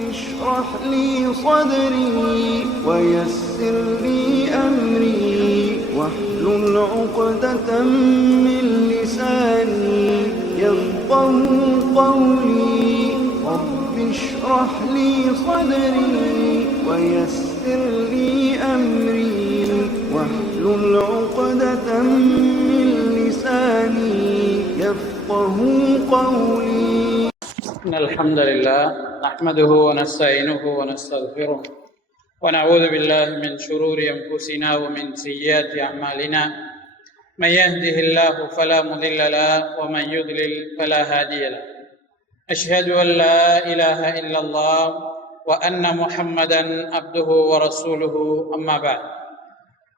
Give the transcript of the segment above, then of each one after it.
اشرح لي صدري ويسر لي أمري واحلل عقدة من لساني يفقه قولي رب اشرح لي صدري ويسر لي أمري واحلل عقدة من لساني يفقه قولي. إن الحمد لله نحمده ونستعينه ونستغفره ونعوذ بالله من شرور أنفسنا ومن سيئات أعمالنا من يهده الله فلا مضل له ومن يضلل فلا هادي له أشهد أن لا إله إلا الله وأن محمدا عبده ورسوله أما بعد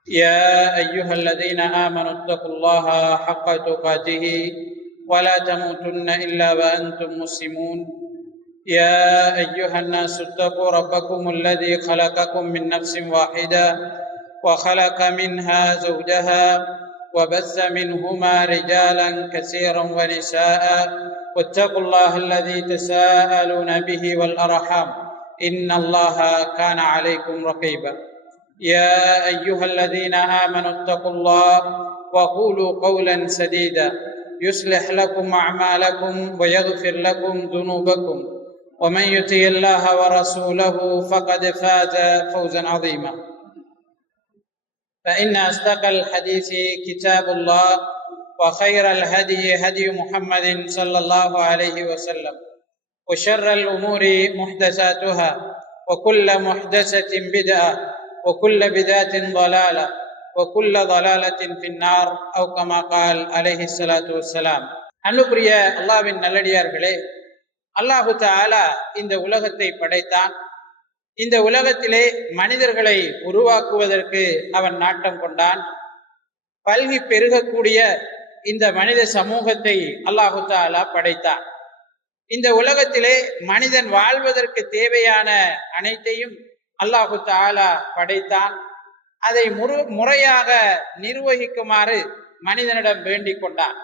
يا أيها الذين آمنوا اتقوا الله حق تقاته ولا تموتن إلا وأنتم مسلمون يا أيها الناس اتقوا ربكم الذي خلقكم من نفس واحدة وخلق منها زوجها وبث منهما رجالا كثيرا ونساء واتقوا الله الذي تساءلون به والأرحام إن الله كان عليكم رقيبا يا أيها الذين آمنوا اتقوا الله وقولوا قولا سديدا يصلح لكم أعمالكم ويغفر لكم ذنوبكم ومن يطع الله ورسوله فقد فاز فوزا عظيما فإن أصدق الحديث كتاب الله وخير الهدي هدي محمد صلى الله عليه وسلم وشر الأمور محدثاتها وكل محدثة بدعة وكل بدعة ضلالة وكل ضلالة في النار أو كما قال عليه الصلاة والسلام. அன்புக்குரிய அல்லாஹ்வின் நல்லடியார்களே, அல்லாஹு தஆலா இந்த உலகத்தை படைத்தான். இந்த உலகத்திலே மனிதர்களை உருவாக்குவதற்கு அவன் நாட்டம் கொண்டான். பல்கி பெருகக்கூடிய இந்த மனித சமூகத்தை அல்லாஹு தஆலா படைத்தான். இந்த உலகத்திலே மனிதன் வாழ்வதற்கு தேவையான அனைத்தையும் அல்லாஹு தஆலா படைத்தான். அதை முறையாக நிர்வகிக்குமாறு மனிதனிடம் வேண்டிக் கொண்டான்.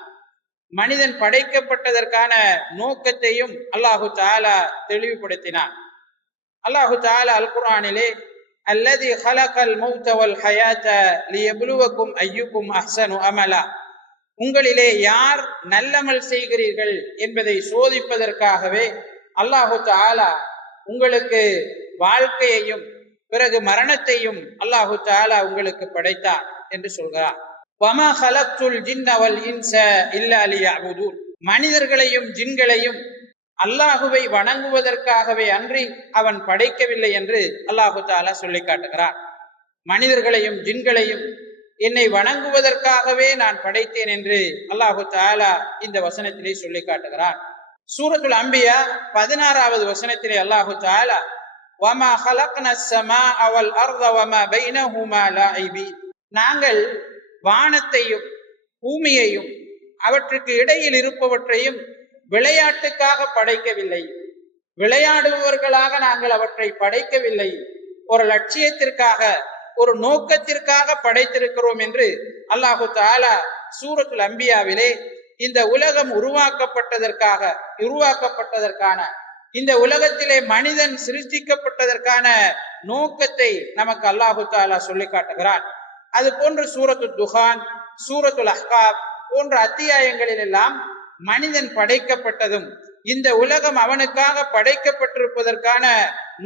மனிதன் படைக்கப்பட்டதற்கான நோக்கத்தையும் அல்லாஹு தஆலா தெளிவுபடுத்தினான். அல்லாஹு தஆலா அல் குர்ஆனிலே அல்லதி ஹலகல் மௌத வல் ஹயாத லியப்லுவக்கும் அய்யுக்கும் அஹ்ஸனு அமலா, உங்களிலே யார் நல்லமல் செய்கிறீர்கள் என்பதை சோதிப்பதற்காகவே அல்லாஹு தஆலா உங்களுக்கு வாழ்க்கையையும் பிறகு மரணத்தையும் அல்லாஹு தஆலா உங்களுக்கு படைத்தார் என்று சொல்கிறார். வமா ஹலக்துல் ஜின்ன வல் இன்ஸ இல்லா லியஅபுதூன், மனிதர்களையும் ஜின்களையும் அல்லாஹுவை வணங்குவதற்காகவே அன்றி அவன் படைக்கவில்லை என்று அல்லாஹு தஆலா சொல்லி காட்டுகிறார். மனிதர்களையும் ஜின்களையும் என்னை வணங்குவதற்காகவே நான் படைத்தேன் என்று அல்லாஹு தஆலா இந்த வசனத்திலே சொல்லி காட்டுகிறார். சூரத்துல் அம்பியா 16வது வசனத்திலே அல்லாஹு தஆலா வமா ஹலக்னஸ் ஸமாஅ வல் அர்த வமா பைனஹுமா லாஇபீன், நாங்கள் வானத்தையும் பூமியையும் அவற்றுக்கு இடையில் இருப்பவற்றையும் விளையாட்டுக்காக படைக்கவில்லை, விளையாடுபவர்களாக நாங்கள் அவற்றை படைக்கவில்லை, ஒரு லட்சியத்திற்காக ஒரு நோக்கத்திற்காக படைத்திருக்கிறோம் என்று அல்லாஹு தஆலா சூரத்துல் அம்பியாவிலே இந்த உலகம் உருவாக்கப்பட்டதற்கான இந்த உலகத்திலே மனிதன் சிருஷ்டிக்கப்பட்டதற்கான நோக்கத்தை நமக்கு அல்லாஹு தஆலா சொல்லி காட்டுகிறான். அது போன்று சூரத்துல் துஹான், சூரத்துல் அஹ்காப் போன்ற அத்தியாயங்களில் எல்லாம் மனிதன் படைக்கப்பட்டதும் இந்த உலகம் அவனுக்காக படைக்கப்பட்டிருப்பதற்கான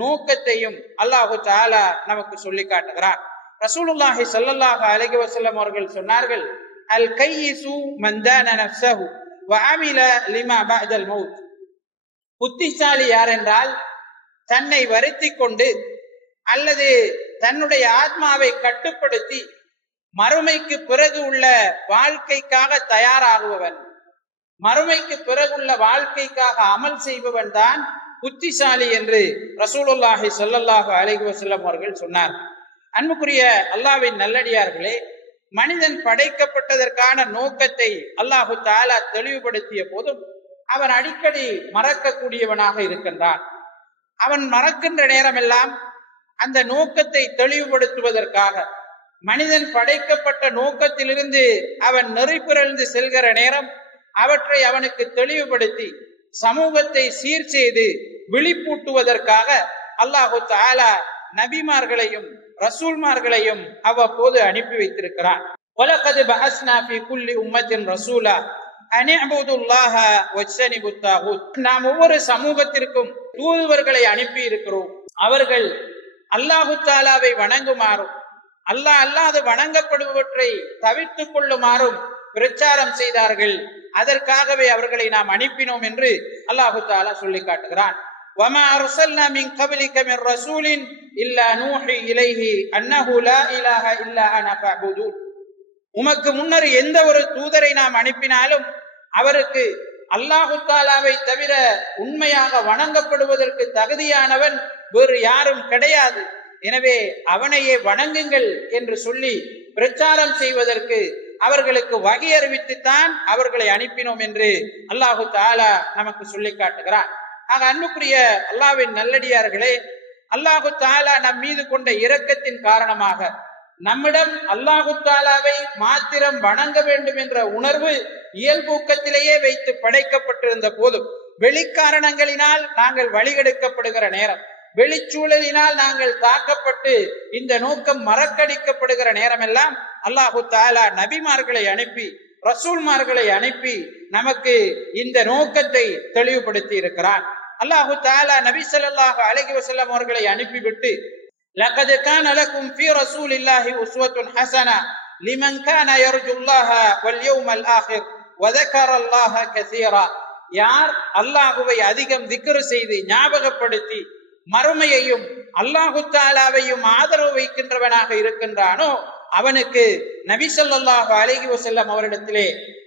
நோக்கத்தையும் அல்லாஹு தஆலா நமக்கு சொல்லி காட்டுகிறான். ரசூலுல்லாஹி ஸல்லல்லாஹு அலைஹி வஸல்லம் அவர்கள் சொன்னார்கள், அல் கையிசு மன் தான நஃப்ஸஹு வ அமில லிமா பஅதல் மௌத், புத்திசாலி யார் என்றால் தன்னை வருத்தி கொண்டு அல்லது தன்னுடைய ஆத்மாவை கட்டுப்படுத்தி மறுமைக்கு பிறகு உள்ள வாழ்க்கைக்காக தயாராகுபவன், மறுமைக்கு பிறகுள்ள வாழ்க்கைக்காக அமல் செய்பவன் தான் புத்திசாலி என்று ரசூலுல்லாஹி ஸல்லல்லாஹு அலைஹி வஸல்லம் அவர்கள் சொன்னார். அன்புக்குரிய அல்லாஹ்வின் நல்லடியார்களே, மனிதன் படைக்கப்பட்டதற்கான நோக்கத்தை அல்லாஹு தஆலா தெளிவுபடுத்திய போதும் அவன் அடிக்கடி மறக்கக்கூடியவனாக இருக்கின்றான். அவன் மறக்கின்ற நேரமெல்லாம் அந்த நோக்கத்தை தெளிவுபடுத்துவதற்காக மனிதன் படைக்கப்பட்ட நோக்கத்திலிருந்து அவன் நெறிபிறழ்ந்து செல்கிற நேரம் அவற்றை அவனுக்கு தெளிவுபடுத்தி சமூகத்தை சீர் செய்து விழிப்பூட்டுவதற்காக அல்லாஹு தஆலா நபிமார்களையும் ரசூல்மார்களையும் அவ்வப்போது அனுப்பி வைத்திருக்கிறார். வலகத் பஅஸ்னா ஃபீ குல்லி உம்மத்தின் ரசூலா அன் இஅ்புதுல்லாஹ வஜ்தனிபுத் தாகூத். நாம் ஒவ்வொரு சமூகத்திற்கும் தூதுவர்களை அனுப்பி இருக்கிறோம். அவர்கள் அல்லாஹு தஆலாவை வணங்குமாறும் அல்லாஹ் அல்லாது வணங்கப்படுபவற்றை தவிர்த்துக் கொள்ளுமாறும் பிரச்சாரம் செய்தார்கள். அதற்காகவே அவர்களை நாம் அனுப்பினோம் என்று அல்லாஹு தஆலா சொல்லி காட்டுகிறான். வமா அர்சல்னா மின் கப்லிக மின் ரசூலின் இல்லா நூஹி இலைஹி அன்னஹு லா இலாஹ இல்லா அன ஃபஅபுதூன். உமக்கு முன்னர் எந்த ஒரு தூதரை நாம் அனுப்பினாலும் அவருக்கு அல்லாஹு தஆலாவை தவிர உண்மையாக வணங்கப்படுவதற்கு தகுதியானவன் வேறு யாரும் கிடையாது, எனவே அவனையே வணங்குங்கள் என்று சொல்லி பிரச்சாரம் செய்வதற்கு அவர்களுக்கு வகை அறிவித்துத்தான் அவர்களை அனுப்பினோம் என்று அல்லாஹு தஆலா நமக்கு சொல்லி காட்டுகிறான். ஆக அன்புக்குரிய அல்லாஹ்வின் நல்லடியார்களே, அல்லாஹு தஆலா நம் மீது கொண்ட இரக்கத்தின் காரணமாக நம்மிடம் அல்லாஹு தஆலாவை மாத்திரம் வணங்க வேண்டும் என்ற உணர்வு இயல்பூக்கத்திலேயே வைத்து படைக்கப்பட்டிருந்த போதும் வெளிக்காரணங்களினால் நாங்கள் வழிகெடுக்கப்படுகிற நேரம், வெளிச்சூழலினால் நாங்கள் தாக்கப்பட்டு இந்த நோக்கம் மறக்கடிக்கப்படுகிற நேரமெல்லாம் அல்லாஹு தஆலா நபிமார்களை அனுப்பி ரசூல்மார்களை அனுப்பி நமக்கு இந்த நோக்கத்தை தெளிவுபடுத்தி இருக்கிறான். அல்லாஹு தஆலா நபி ஸல்லல்லாஹு அலைஹி வஸல்லம் அவர்களை அனுப்பிவிட்டு லகத் கான லகும் ஃபீ ரசூலில்லாஹி உஸ்வத்துன் ஹஸனா லிமன் கான யர்ஜுல்லாஹ வல் யௌமல் ஆகிர் வ ذكرல்லாஹ கஸீரா. யார் அல்லாஹ்வை அதிகம் திக்ர் செய்து ஞாபகப்படுத்தி மறுமையையும் அல்லாஹு தஆலாவையும் ஆதரவு வைக்கின்றவனாக இருக்கின்றானோ அவனுக்கு நபி ஸல்லல்லாஹு அலைஹி வஸல்லம் அவரிடத்திலே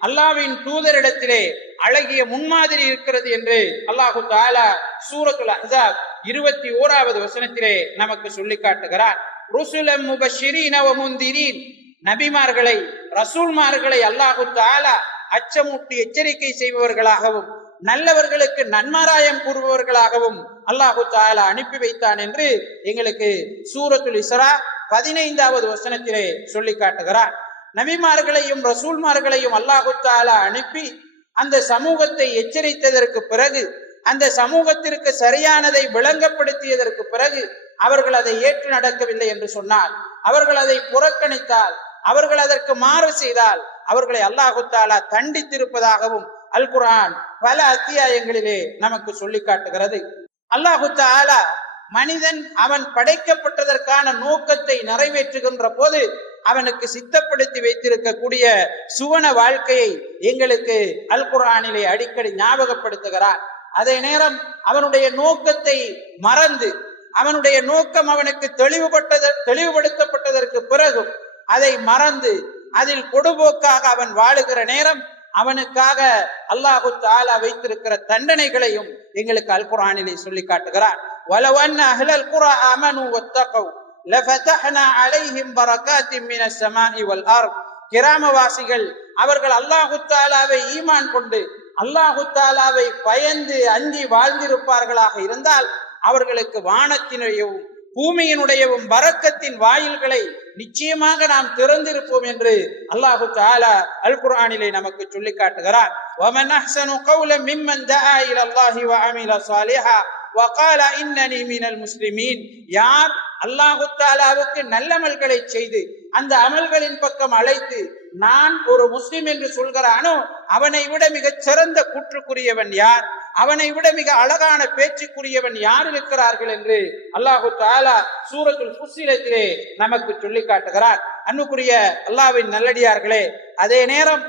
அல்லாஹ்வின் தூதரிடத்திலே அழகிய முன்மாதிரி இருக்கிறது என்று அல்லாஹு தஆலா சூரத்துல் அஹ்ஸாப் 21வது வசனத்திலே நமக்கு சொல்லி காட்டுகிறார். ருசுலம் முபஷ்ஷிரீன வ முன்திரீன். நபிமார்களை ரசூல்மார்களை அல்லாஹு தஆலா அச்சமூட்டி எச்சரிக்கை செய்பவர்களாகவும் நல்லவர்களுக்கு நன்மாராயம் கூறுபவர்களாகவும் அல்லாஹு தஆலா அனுப்பி வைத்தான் என்று எங்களுக்கு சூரத்துல் இஸ்ரா 15வது வசனத்திலே சொல்லி காட்டுகிறார். நபிமார்களையும் ரசூல்மார்களையும் அல்லாஹு தஆலா அனுப்பி அந்த சமூகத்தை எச்சரித்ததற்கு பிறகு, அந்த சமூகத்திற்கு சரியானதை விளங்கப்படுத்தியதற்கு பிறகு அவர்கள் அதை ஏற்று நடக்கவில்லை என்று சொன்னால், அவர்கள் அதை புறக்கணித்தால், அவர்கள் அதற்கு மாறு செய்தால் அவர்களை அல்லாஹு தஆலா தண்டித்திருப்பதாகவும் அல் குர்ஆன் பல அத்தியாயங்களிலே நமக்கு சொல்லி காட்டுகிறது. அல்லாஹு தஆலா மனிதன் அவன் படைக்கப்பட்டதற்கான நோக்கத்தை நிறைவேற்றுகின்ற போது அவனுக்கு சித்தப்படுத்தி வைத்திருக்கக்கூடிய சுவன வாழ்க்கையை எங்களுக்கு அல் குர்ஆனிலே அடிக்கடி ஞாபகப்படுத்துகிறார். அதே நேரம் அவனுடைய நோக்கத்தை மறந்து, அவனுடைய நோக்கம் அவனுக்கு தெளிவுபடுத்தப்பட்டதற்கு பிறகு அதை மறந்து அதில் பொடுபோக்காக அவன் வாழுகிற நேரம் அவனுக்காக அல்லாஹு தஆலா வைத்திருக்கிற தண்டனைகளையும் எங்களுக்கு அல் குர்ஆனிலே சொல்லி காட்டுகிறார். வலவ் அன்ன அஹ்லல் குர்ஆ ஆமனூ வத்தகூ லஃபதஹ்னா அலைஹிம் பரகாத்தின் மினஸ் ஸமாஇ வல் அர்த். கிராமவாசிகள் அவர்கள் அல்லாஹு தஆலாவை ஈமான் கொண்டு அல்லாஹு தஆலாவை பயந்து அஞ்சி வாழ்ந்திருப்பார்களாக இருந்தால் அவர்களுக்கு வானத்தினுடையவும் பூமியினுடையவும் பரக்கத்தின் வாயில்களை நிச்சயமாக நாம் திறந்திருப்போம் என்று அல்லாஹு தஆலா அல் குர்ஆனிலே நமக்கு சொல்லி காட்டுகிறார். வமன் அஹ்ஸனு கௌலன் மிம்மன் தஆ இலல்லாஹி வ அமில ஸாலிஹா வ கால இன்னனி மினல் முஸ்லிமீன். யார் அல்லாஹு தஆலாவுக்கு நல்லமல்களை செய்து அந்த அமல்களின் பக்கம் அழைத்து நான் ஒரு முஸ்லிம் என்று சொல்கிறானோ அவனை விட மிகச் சிறந்த கூற்றுக்குரியவன் யார், அவனை விட மிக அழகான பேச்சுக்குரியவன் யார் இருக்கிறார்கள் என்று அல்லாஹு தஆலா சூரத்துல் ஃபுஸ்ஸிலத்திலே நமக்கு சொல்லி காட்டுகிறார். அன்புக்குரிய அல்லாஹ்வின் நல்லடியார்களே, அதே நேரம்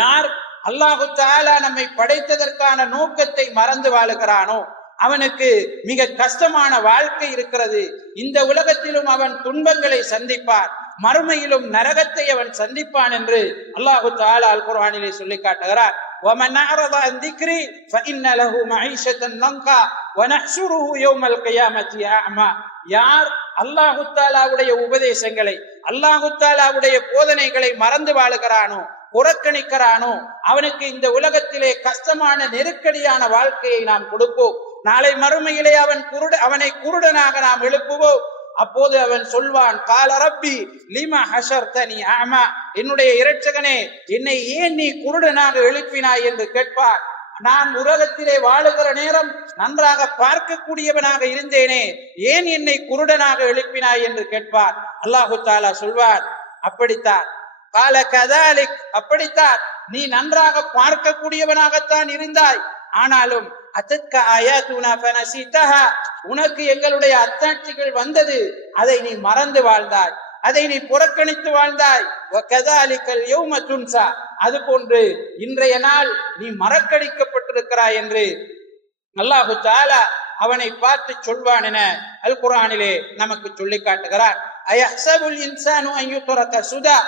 யார் அல்லாஹு தஆலா நம்மை படைத்ததற்கான நோக்கத்தை மறந்து வாழுகிறானோ அவனுக்கு மிக கஷ்டமான வாழ்க்கை இருக்கிறது. இந்த உலகத்திலும் அவன் துன்பங்களை சந்திப்பான், மறுமையிலும் நரகத்தை அவன் சந்திப்பான் என்று அல்லாஹு தஆலா அல் குர்ஆனிலே சொல்லி காட்டுகிறார். وَمَنْ أَعْرَضَ عَنْ ذِكْرِي فَإِنَّ لَهُ مَعِيشَةً ضَنكًا وَنَحْشُرُهُ يَوْمَ الْقِيَامَةِ أَعْمَى. யார் அல்லாஹு தஆலாவுடைய உபதேசங்களை அல்லாஹு தஆலாவுடைய போதனைகளை மறந்து வாழுகிறானோ புறக்கணிக்கிறானோ அவனுக்கு இந்த உலகத்திலே கஷ்டமான நெருக்கடியான வாழ்க்கையை நாம் கொடுப்போம். நாளை மறுமையிலே அவனை குருடனாக நாம் எழுப்புவோம். அப்போது அவன் சொல்வான், கால ரப்பி லிமா ஹஷர்தனி அமா. என்னுடைய இரட்சகனே, என்னை ஏன் நீ குருடனாக எழுப்பினாய் என்று கேட்பார். நான் உலகத்திலே வாழுகிற நேரம் நன்றாக பார்க்கக்கூடியவனாக இருந்தேனே, ஏன் என்னை குருடனாக எழுப்பினாய் என்று கேட்பார். அல்லாஹு தாலா சொல்வார், அப்படித்தான் கால கதாலிக், அப்படித்தான் நீ நன்றாக பார்க்கக்கூடியவனாகத்தான் இருந்தாய், ஆனாலும் அத்தக்க ஆயாத்துனா ஃபனஸிதஹா, உனக்கு எங்களுடைய அத்தாட்சிகள் வந்தது, அதை நீ மறந்து வாழ்ந்தாய், அதை நீ புறக்கணித்து வாழ்ந்தாய். வகதாலிகல் யௌம துன்சா, அது போன்று இன்றைய நாள் நீ மறக்கடிக்கப்பட்டிருக்கிறாய் என்று அல்லாஹு தஆலா அவனை பார்த்து சொல்வான் என அல் குர்ஆனிலே நமக்கு சொல்லி காட்டுகிறார். அயஹ்சபுல் இன்சானு அன் யுத்ரக சுதா,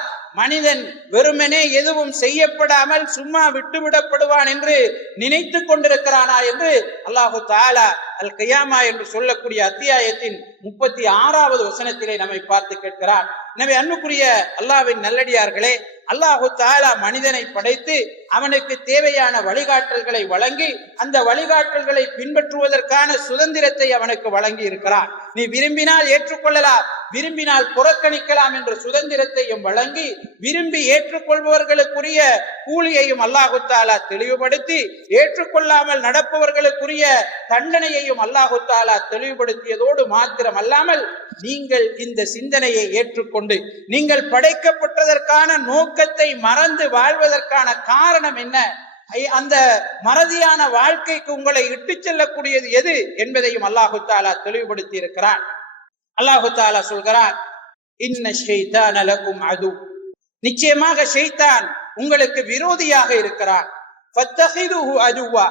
மனிதன் வெறுமனே எதுவும் செய்யப்படாமல் சும்மா விட்டுவிடப்படுவான் என்று நினைத்து கொண்டிருக்கிறானா என்று அல்லாஹு தஆலா அல் கியாமா என்று சொல்லக்கூடிய அத்தியாயத்தின் 36வது வசனத்திலே நம்மை பார்த்து கேட்கிறார். எனவே அன்புக்குரிய அல்லாஹ்வின் நல்லடியார்களே, அல்லாஹு தஆலா மனிதனை படைத்து அவனுக்கு தேவையான வழிகாட்டல்களை வழங்கி அந்த வழிகாட்டல்களை பின்பற்றுவதற்கான சுதந்திரத்தை அவனுக்கு வழங்கி இருக்கிறான். நீ விரும்பினால் ஏற்றுக்கொள்ளலாம், விரும்பினால் புறக்கணிக்கலாம் என்ற சுதந்திரத்தையும் வழங்கி விரும்பி ஏற்றுக்கொள்பவர்களுக்குரிய கூலியையும் அல்லாஹு தஆலா தெளிவுபடுத்தி ஏற்றுக்கொள்ளாமல் நடப்பவர்களுக்குரிய தண்டனையையும் அல்லாஹு தஆலா தெளிவுபடுத்தியதோடு மாத்திரம் அல்லாமல், நீங்கள் இந்த சிந்தனையை ஏற்றுக்கொண்டு நீங்கள் படைக்கப்பட்டதற்கான நோக்கத்தை மறந்து வாழ்வதற்கான காரணம் என்ன, அந்த மறதியான வாழ்க்கைக்கு உங்களை இட்டு செல்லக்கூடியது எது என்பதையும் அல்லாஹு தஆலா தெளிவுபடுத்தி இருக்கிறார். அல்லாஹு தஆலா சொல்கிறார், இன்ன ஷைத்தான லகும் அது, நிச்சயமாக ஷைத்தான் உங்களுக்கு விரோதியாக இருக்கிறான். ஃபத்தஹிதுஹு அதுவா,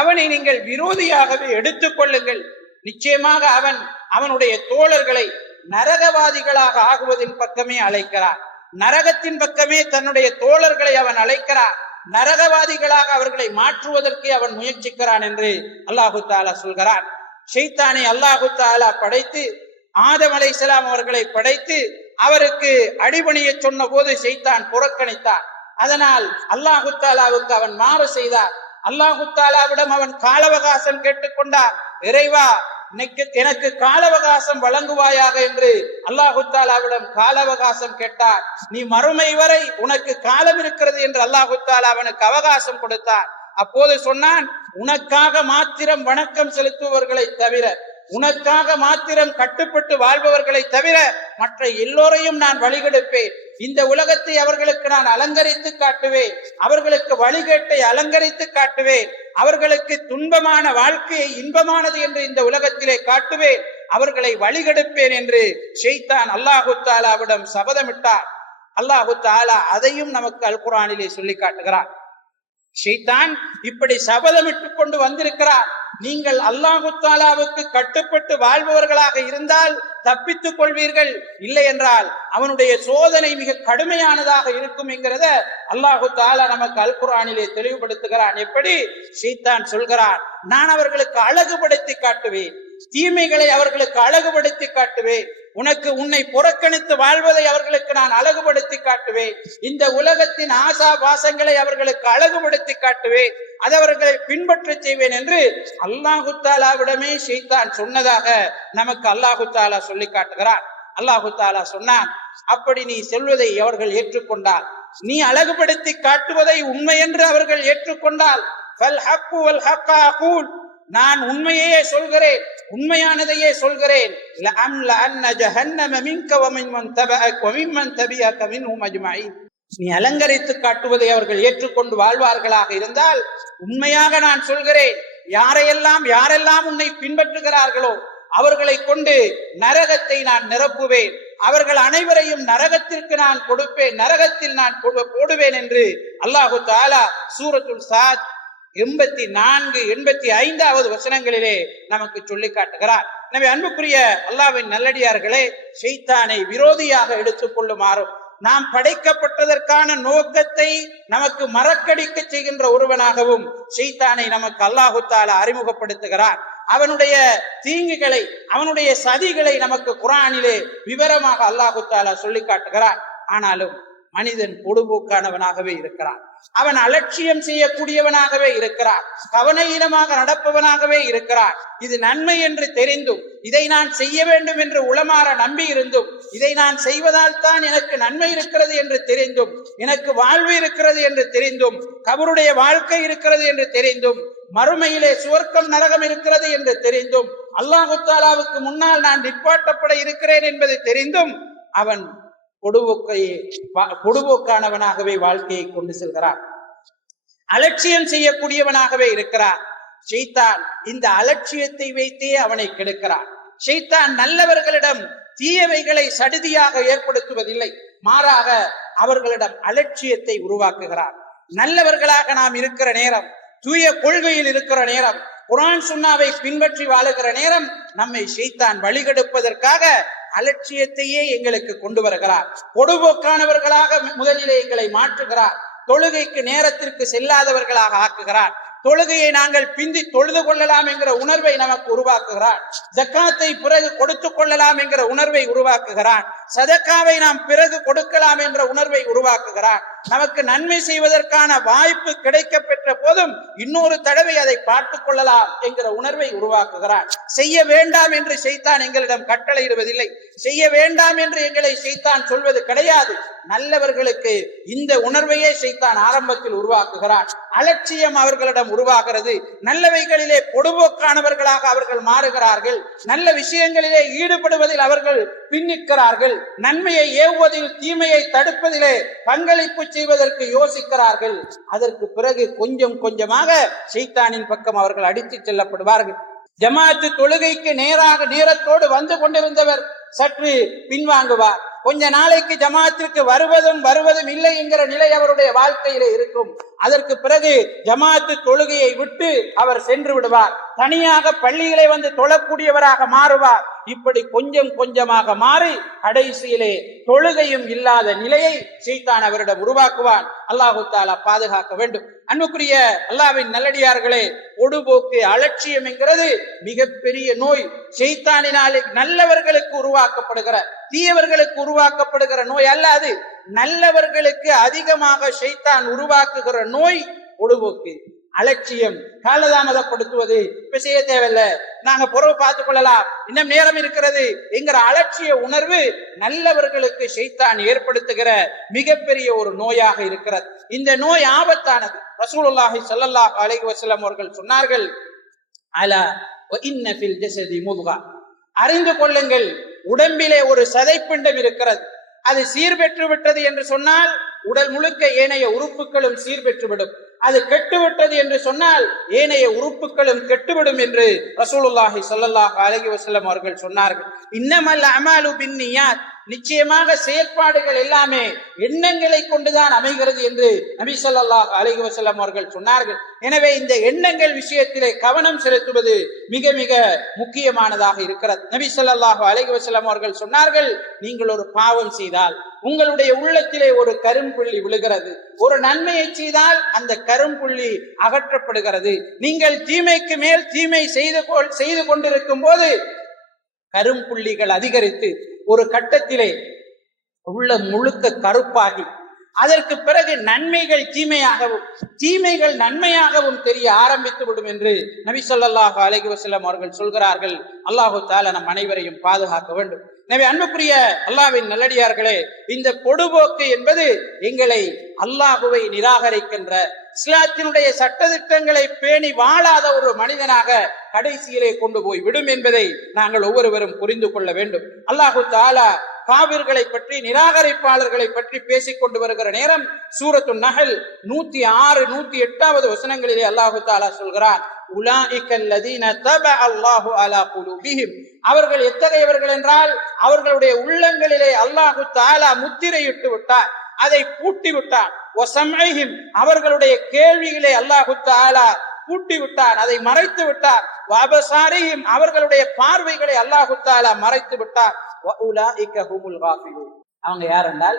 அவனை நீங்கள் விரோதியாகவே எடுத்துக் கொள்ளுங்கள். நிச்சயமாக அவன் அவனுடைய தோழர்களை நரகவாதிகளாக ஆகுவதின் பக்கமே அழைக்கிறான், நரகத்தின் பக்கமே தன்னுடைய தோழர்களை அவன் அழைக்கிறான், நரகவாதிகளாக அவர்களை மாற்றுவதற்கு அவன் முயற்சிக்கிறான் என்று அல்லாஹு தஆலா சொல்கிறான். ஷைத்தானை அல்லாஹு தஆலா படைத்து ஆதம் அலைஹிஸ்ஸலாம் அவர்களை படைத்து அவருக்கு அடிபணிய சொன்ன போது ஷைத்தான் புறக்கணித்தான். அதனால் அல்லாஹு தஆலாவுக்கு அவன் மாறு செய்தார். அல்லாஹு தஆலாவிடம் அவன் காலவகாசம் கேட்டுக்கொண்டார். இறைவா, எனக்கு காலவகாசம் வழங்குவாயாக என்று அல்லாஹு தஆலாவிடம் காலவகாசம் கேட்டார். நீ மறுமை வரை உனக்கு காலம் இருக்கிறது என்று அல்லாஹு தஆலா அவனுக்கு அவகாசம் கொடுத்தார். அப்போது சொன்னான், உனக்காக மாத்திரம் வணக்கம் செலுத்துபவர்களை தவிர, உனக்காக மாத்திரம் கட்டுப்பட்டு வாழ்பவர்களை தவிர மற்ற எல்லோரையும் நான் வழிகெடுப்பேன். இந்த உலகத்தை அவர்களுக்கு நான் அலங்கரித்து காட்டுவேன், அவர்களுக்கு வழிகேட்டை அலங்கரித்து காட்டுவேன், அவர்களுக்கு துன்பமான வாழ்க்கையை இன்பமானது என்று இந்த உலகத்திலே காட்டுவேன், அவர்களை வழிகெடுப்பேன் என்று ஷைத்தான் அல்லாஹு தஆலாவிடம் சபதமிட்டார். அல்லாஹு தஆலா அதையும் நமக்கு அல் குர்ஆனிலே சொல்லி காட்டுகிறார். ஷைத்தான் இப்படி சபதமிட்டுக் கொண்டு வந்திருக்கிறார். நீங்கள் அல்லாஹு தஆலாவுக்கு கட்டுப்பட்டு வாழ்பவர்களாக இருந்தால் தப்பித்துக் கொள்வீர்கள், இல்லை என்றால் அவனுடைய சோதனை மிக கடுமையானதாக இருக்கும் என்கிறத அல்லாஹு தஆலா நமக்கு அல் குர்ஆனிலே தெளிவுபடுத்துகிறான். எப்படி? ஷைத்தான் சொல்கிறான், நான் அவர்களுக்கு அழகுபடுத்தி காட்டுவேன், தீமைகளை அவர்களுக்கு அழகுபடுத்தி காட்டுவேன், உன்னை புறக்கணித்து வாழ்வதை அவர்களுக்கு நான் அழகுபடுத்தி காட்டுவேன், இந்த உலகத்தின் ஆசா பாசங்களை அவர்களுக்கு அழகுபடுத்தி காட்டுவேன், அதை அவர்களை பின்பற்ற செய்வேன் என்று அல்லாஹு தஆலாவிடமே ஷைத்தான் சொன்னதாக நமக்கு அல்லாஹு தஆலா சொல்லி காட்டுகிறார். அல்லாஹு தஆலா சொன்னான், அப்படி நீ சொல்வதை அவர்கள் ஏற்றுக்கொண்டால், நீ அழகுபடுத்தி காட்டுவதை உண்மை என்று அவர்கள் ஏற்றுக்கொண்டால், ஃபல் ஹக்கு வல் ஹக்க அகூல், நான் உண்மையே சொல்கிறேன், உண்மையானதையே சொல்கிறேன், நீ அலங்கரித்து காட்டுவதை அவர்கள் ஏற்றுக்கொண்டு வாழ்வார்களாக இருந்தால், உண்மையாக நான் சொல்கிறேன், யாரெல்லாம் உன்னை பின்பற்றுகிறார்களோ அவர்களை கொண்டு நரகத்தை நான் நிரப்புவேன், அவர்கள் அனைவரையும் நரகத்திற்கு நான் கொடுப்பேன், நரகத்தில் நான் போடுவேன் என்று அல்லாஹு தஆலா சூரத்துல் சாத் 84, 85வது வசனங்களிலே நமக்கு சொல்லி காட்டுகிறார். எனவே அன்புக்குரிய அல்லாஹ்வின் நல்லடியார்களே, ஷைத்தானை விரோதியாக எடுத்துக் கொள்ளுமாறும், நாம் படைக்கப்பட்டதற்கான நோக்கத்தை நமக்கு மறக்கடிக்க செய்கின்ற ஒருவனாகவும் ஷைத்தானை நமக்கு அல்லாஹு தஆலா அறிமுகப்படுத்துகிறார். அவனுடைய தீங்குகளை, அவனுடைய சதிகளை நமக்கு குர்ஆனிலே விவரமாக அல்லாஹு தஆலா சொல்லி காட்டுகிறார். ஆனாலும் மனிதன் பொடுபோக்கானவனாகவே இருக்கிறான். அவன் அலட்சியம் செய்யக்கூடியவனாகவே இருக்கிறான். கவனஈனமாக நடப்பவனாகவே இருக்கிறான். இது நன்மை என்று தெரிந்தும், இதை நான் செய்ய வேண்டும் என்று உளமாற நம்பி இருந்தும், இதை நான் செய்வதால் தான் எனக்கு நன்மை இருக்கிறது என்று தெரிந்தும், எனக்கு வாழ்வு இருக்கிறது என்று தெரிந்தும், கபருடைய வாழ்க்கை இருக்கிறது என்று தெரிந்தும், மறுமையிலே சுவர்க்கம் நரகம் இருக்கிறது என்று தெரிந்தும், அல்லாஹு தஆலாவுக்கு முன்னால் நான் நிற்பாட்டப்பட இருக்கிறேன் என்பது தெரிந்தும் அவன் பொடுபோக்கானவனாகவே வாழ்க்கையை கொண்டு செல்கிறான். அலட்சியம் செய்யக்கூடியவனாகவே இருக்கிறான். ஷைத்தான் இந்த அலட்சியத்தை வைத்தே அவனை கெடுக்கிறான். ஷைத்தான் நல்லவர்களிடம் தீயவைகளை சடுதியாக ஏற்படுத்துவதில்லை, மாறாக அவர்களிடம் அலட்சியத்தை உருவாக்குகிறான். நல்லவர்களாக நாம் இருக்கிற நேரம், தூய கொள்கையில் இருக்கிற நேரம், குர்ஆன் சுன்னாவை பின்பற்றி வாழுகிற நேரம், நம்மை ஷைத்தான் வழிகெடுப்பதற்காக அலட்சியத்தையே எங்களுக்கு கொண்டு வருகிறார். பொடுபோக்கானவர்களாக முதலிலே எங்களை மாற்றுகிறார். தொழுகைக்கு நேரத்திற்கு செல்லாதவர்களாக ஆக்குகிறார். தொழுகையை நாங்கள் பிந்தி தொழுது கொள்ளலாம் என்கிற உணர்வை நமக்கு உருவாக்குகிறான். ஜக்காத்தை பிறகு கொடுத்துக் கொள்ளலாம் என்கிற உணர்வை உருவாக்குகிறான். சதக்காவை நாம் பிறகு கொடுக்கலாம் என்ற உணர்வை உருவாக்குகிறான். நமக்கு நன்மை செய்வதற்கான வாய்ப்பு கிடைக்க பெற்ற போதும் இன்னொரு தடவை அதை பார்த்துக் கொள்ளலாம் என்கிற உணர்வை உருவாக்குகிறான். செய்ய வேண்டாம் என்று ஷைத்தான் எங்களிடம் கட்டளையிடுவதில்லை. செய்ய வேண்டாம் என்று எங்களை ஷைத்தான் சொல்வது கிடையாது. நல்லவர்களுக்கு இந்த உணர்வையே ஷைத்தான் ஆரம்பத்தில் உருவாக்குகிறான். அலட்சியம் அவர்களிடம் உருவாகிறது. நல்லவைகளிலே பொடுபோக்கானவர்களாக அவர்கள் மாறுகிறார்கள். நல்ல விஷயங்களிலே ஈடுபடுவதில் அவர்கள் பின்னிக்கிறார்கள். நன்மையை ஏவுவதில், தீமையை தடுப்பதிலே பங்களிப்பு செய்வதற்கு யோசிக்கிறார்கள். அதற்கு பிறகு கொஞ்சம் கொஞ்சமாக ஷைத்தானின் பக்கம் அவர்கள் அடித்துச் செல்லப்படுவார்கள். ஜமாஅத்து தொழுகைக்கு நேரத்தோடு வந்து கொண்டிருந்தவர் சற்று பின்வாங்குவார். கொஞ்ச நாளைக்கு ஜமாஅத்திற்கு வருவதும் இல்லை என்கிற நிலை அவருடைய வாழ்க்கையிலே இருக்கும். அதற்கு பிறகு ஜமாஅத்து தொழுகையை விட்டு அவர் சென்று விடுவார். தனியாக பள்ளியிலே வந்து தொழக்கூடியவராக மாறுவார். இப்படி கொஞ்சம் கொஞ்சமாக மாறி கடைசியிலே தொழுகையும் இல்லாத நிலையை ஷைத்தான் அவரிடம் உருவாக்குவான். அல்லாஹு தஆலா பாதுகாக்க வேண்டும். அன்புக்குரிய அல்லாஹ்வின் நல்லடியார்களே, பொடுபோக்கு, அலட்சியம் என்கிறது மிகப்பெரிய நோய். ஷைத்தானினாலே நல்லவர்களுக்கு உருவாக்கப்படுகிற, தீயவர்களுக்கு உருவாக்கப்படுகிற நோய் அல்ல அது. நல்லவர்களுக்கு அதிகமாக ஷைத்தான் உருவாக்குகிற நோய் பொடுபோக்கு, அலட்சியம், காலதாமதப்படுத்துவது. இப்ப செய்ய தேவையில்லை, நாங்க பொறவு பார்த்துக் கொள்ளலாம், இன்னும் நேரம் இருக்கிறது என்கிற அலட்சிய உணர்வு நல்லவர்களுக்கு ஷைத்தான் ஏற்படுத்துகிற மிகப்பெரிய ஒரு நோயாக இருக்கிறது. இந்த நோய் ஆபத்தானது. ரசூலுல்லாஹி ஸல்லல்லாஹு அலைஹி வஸல்லம் அவர்கள் சொன்னார்கள், அலா வ இன்ன ஃபில் ஜஸதி முத்கா, அறிந்து கொள்ளுங்கள், உடம்பிலே ஒரு சதைப்பிண்டம் இருக்கிறது. அது சீர்பெற்று விட்டது என்று சொன்னால் உடல் முழுக்க ஏனைய உறுப்புகளும் சீர்பெற்றுவிடும். அது கெட்டுவிட்டது என்று சொன்னால் ஏனைய உறுப்புகளும் கெட்டுவிடும் என்று ரசூலுல்லாஹி ஸல்லல்லாஹு அலைஹி வஸல்லம் அவர்கள் சொன்னார்கள். இன்னமல் அமாலு பின்னியாத், நிச்சயமாக செயற்பாடுகள் எல்லாமே எண்ணங்களை கொண்டுதான் அமைகிறது என்று நபி ஸல்லல்லாஹு அலைஹி வஸல்லம் அவர்கள் சொன்னார்கள். எனவே இந்த எண்ணங்கள் விஷயத்திலே கவனம் செலுத்துவது மிக மிக முக்கியமானதாக இருக்கிறது. நபி ஸல்லல்லாஹு அலைஹி வஸல்லம் அவர்கள் சொன்னார்கள், நீங்கள் ஒரு பாவம் செய்தால் உங்களுடைய உள்ளத்திலே ஒரு கரும்புள்ளி விழுகிறது. ஒரு நன்மையை செய்தால் அந்த கரும்புள்ளி அகற்றப்படுகிறது. நீங்கள் தீமைக்கு மேல் தீமை செய்து கொண்டிருக்கும் போது கரும்புள்ளிகள் அதிகரித்து ஒரு கட்டத்திலே உள்ள முழுக்க கருப்பாகி அதற்கு பிறகு நன்மைகள் தீமையாகவும் தீமைகள் நன்மையாகவும் தெரிய ஆரம்பித்து விடும் என்று நபி ஸல்லல்லாஹு அலைஹி வஸல்லம் அவர்கள் சொல்கிறார்கள். அல்லாஹு தஆலா நம் அனைவரையும் பாதுகாக்க வேண்டும். எனவே அன்புக்குரிய அல்லாஹ்வின் நல்லடியார்களே, இந்த பொடுபோக்கு என்பது எங்களை அல்லாஹுவை நிராகரிக்கின்ற, இஸ்லாத்தினுடைய சட்டதிட்டங்களை பேணி வாழாத ஒரு மனிதனாக கடைசியிலே கொண்டு போய் விடும் என்பதை நாங்கள் ஒவ்வொருவரும் புரிந்து கொள்ள வேண்டும். அல்லாஹு தஆலா காபிர்களை பற்றி, நிராகரிப்பாளர்களை பற்றி பேசிக் கொண்டு வருகிற நேரம் சூரத்து நஹல் 106, 108 வசனங்களிலே அல்லாஹு தஆலா சொல்கிறார், உலாஇகல்லதீன தபஅ அல்லாஹு அலா குலூபிஹிம், அவர்கள் எத்தகையவர்கள் என்றால் அவர்களுடைய உள்ளங்களிலே அல்லாஹு தஆலா முத்திரையிட்டு விட்டார், அதை பூட்டி விட்டார். வஸம்இஹிம், அவர்களுடைய கேள்விகளை அல்லாஹு தஆலா பூட்டி விட்டார், அதை மறைத்து விட்டார். வஅபசாரிஹிம், அவர்களுடைய பார்வைகளை அல்லாஹு தஆலா மறைத்து விட்டார். வஉலாஇக ஹுமுல் காஃபிலூன், அவங்க யார் என்றால்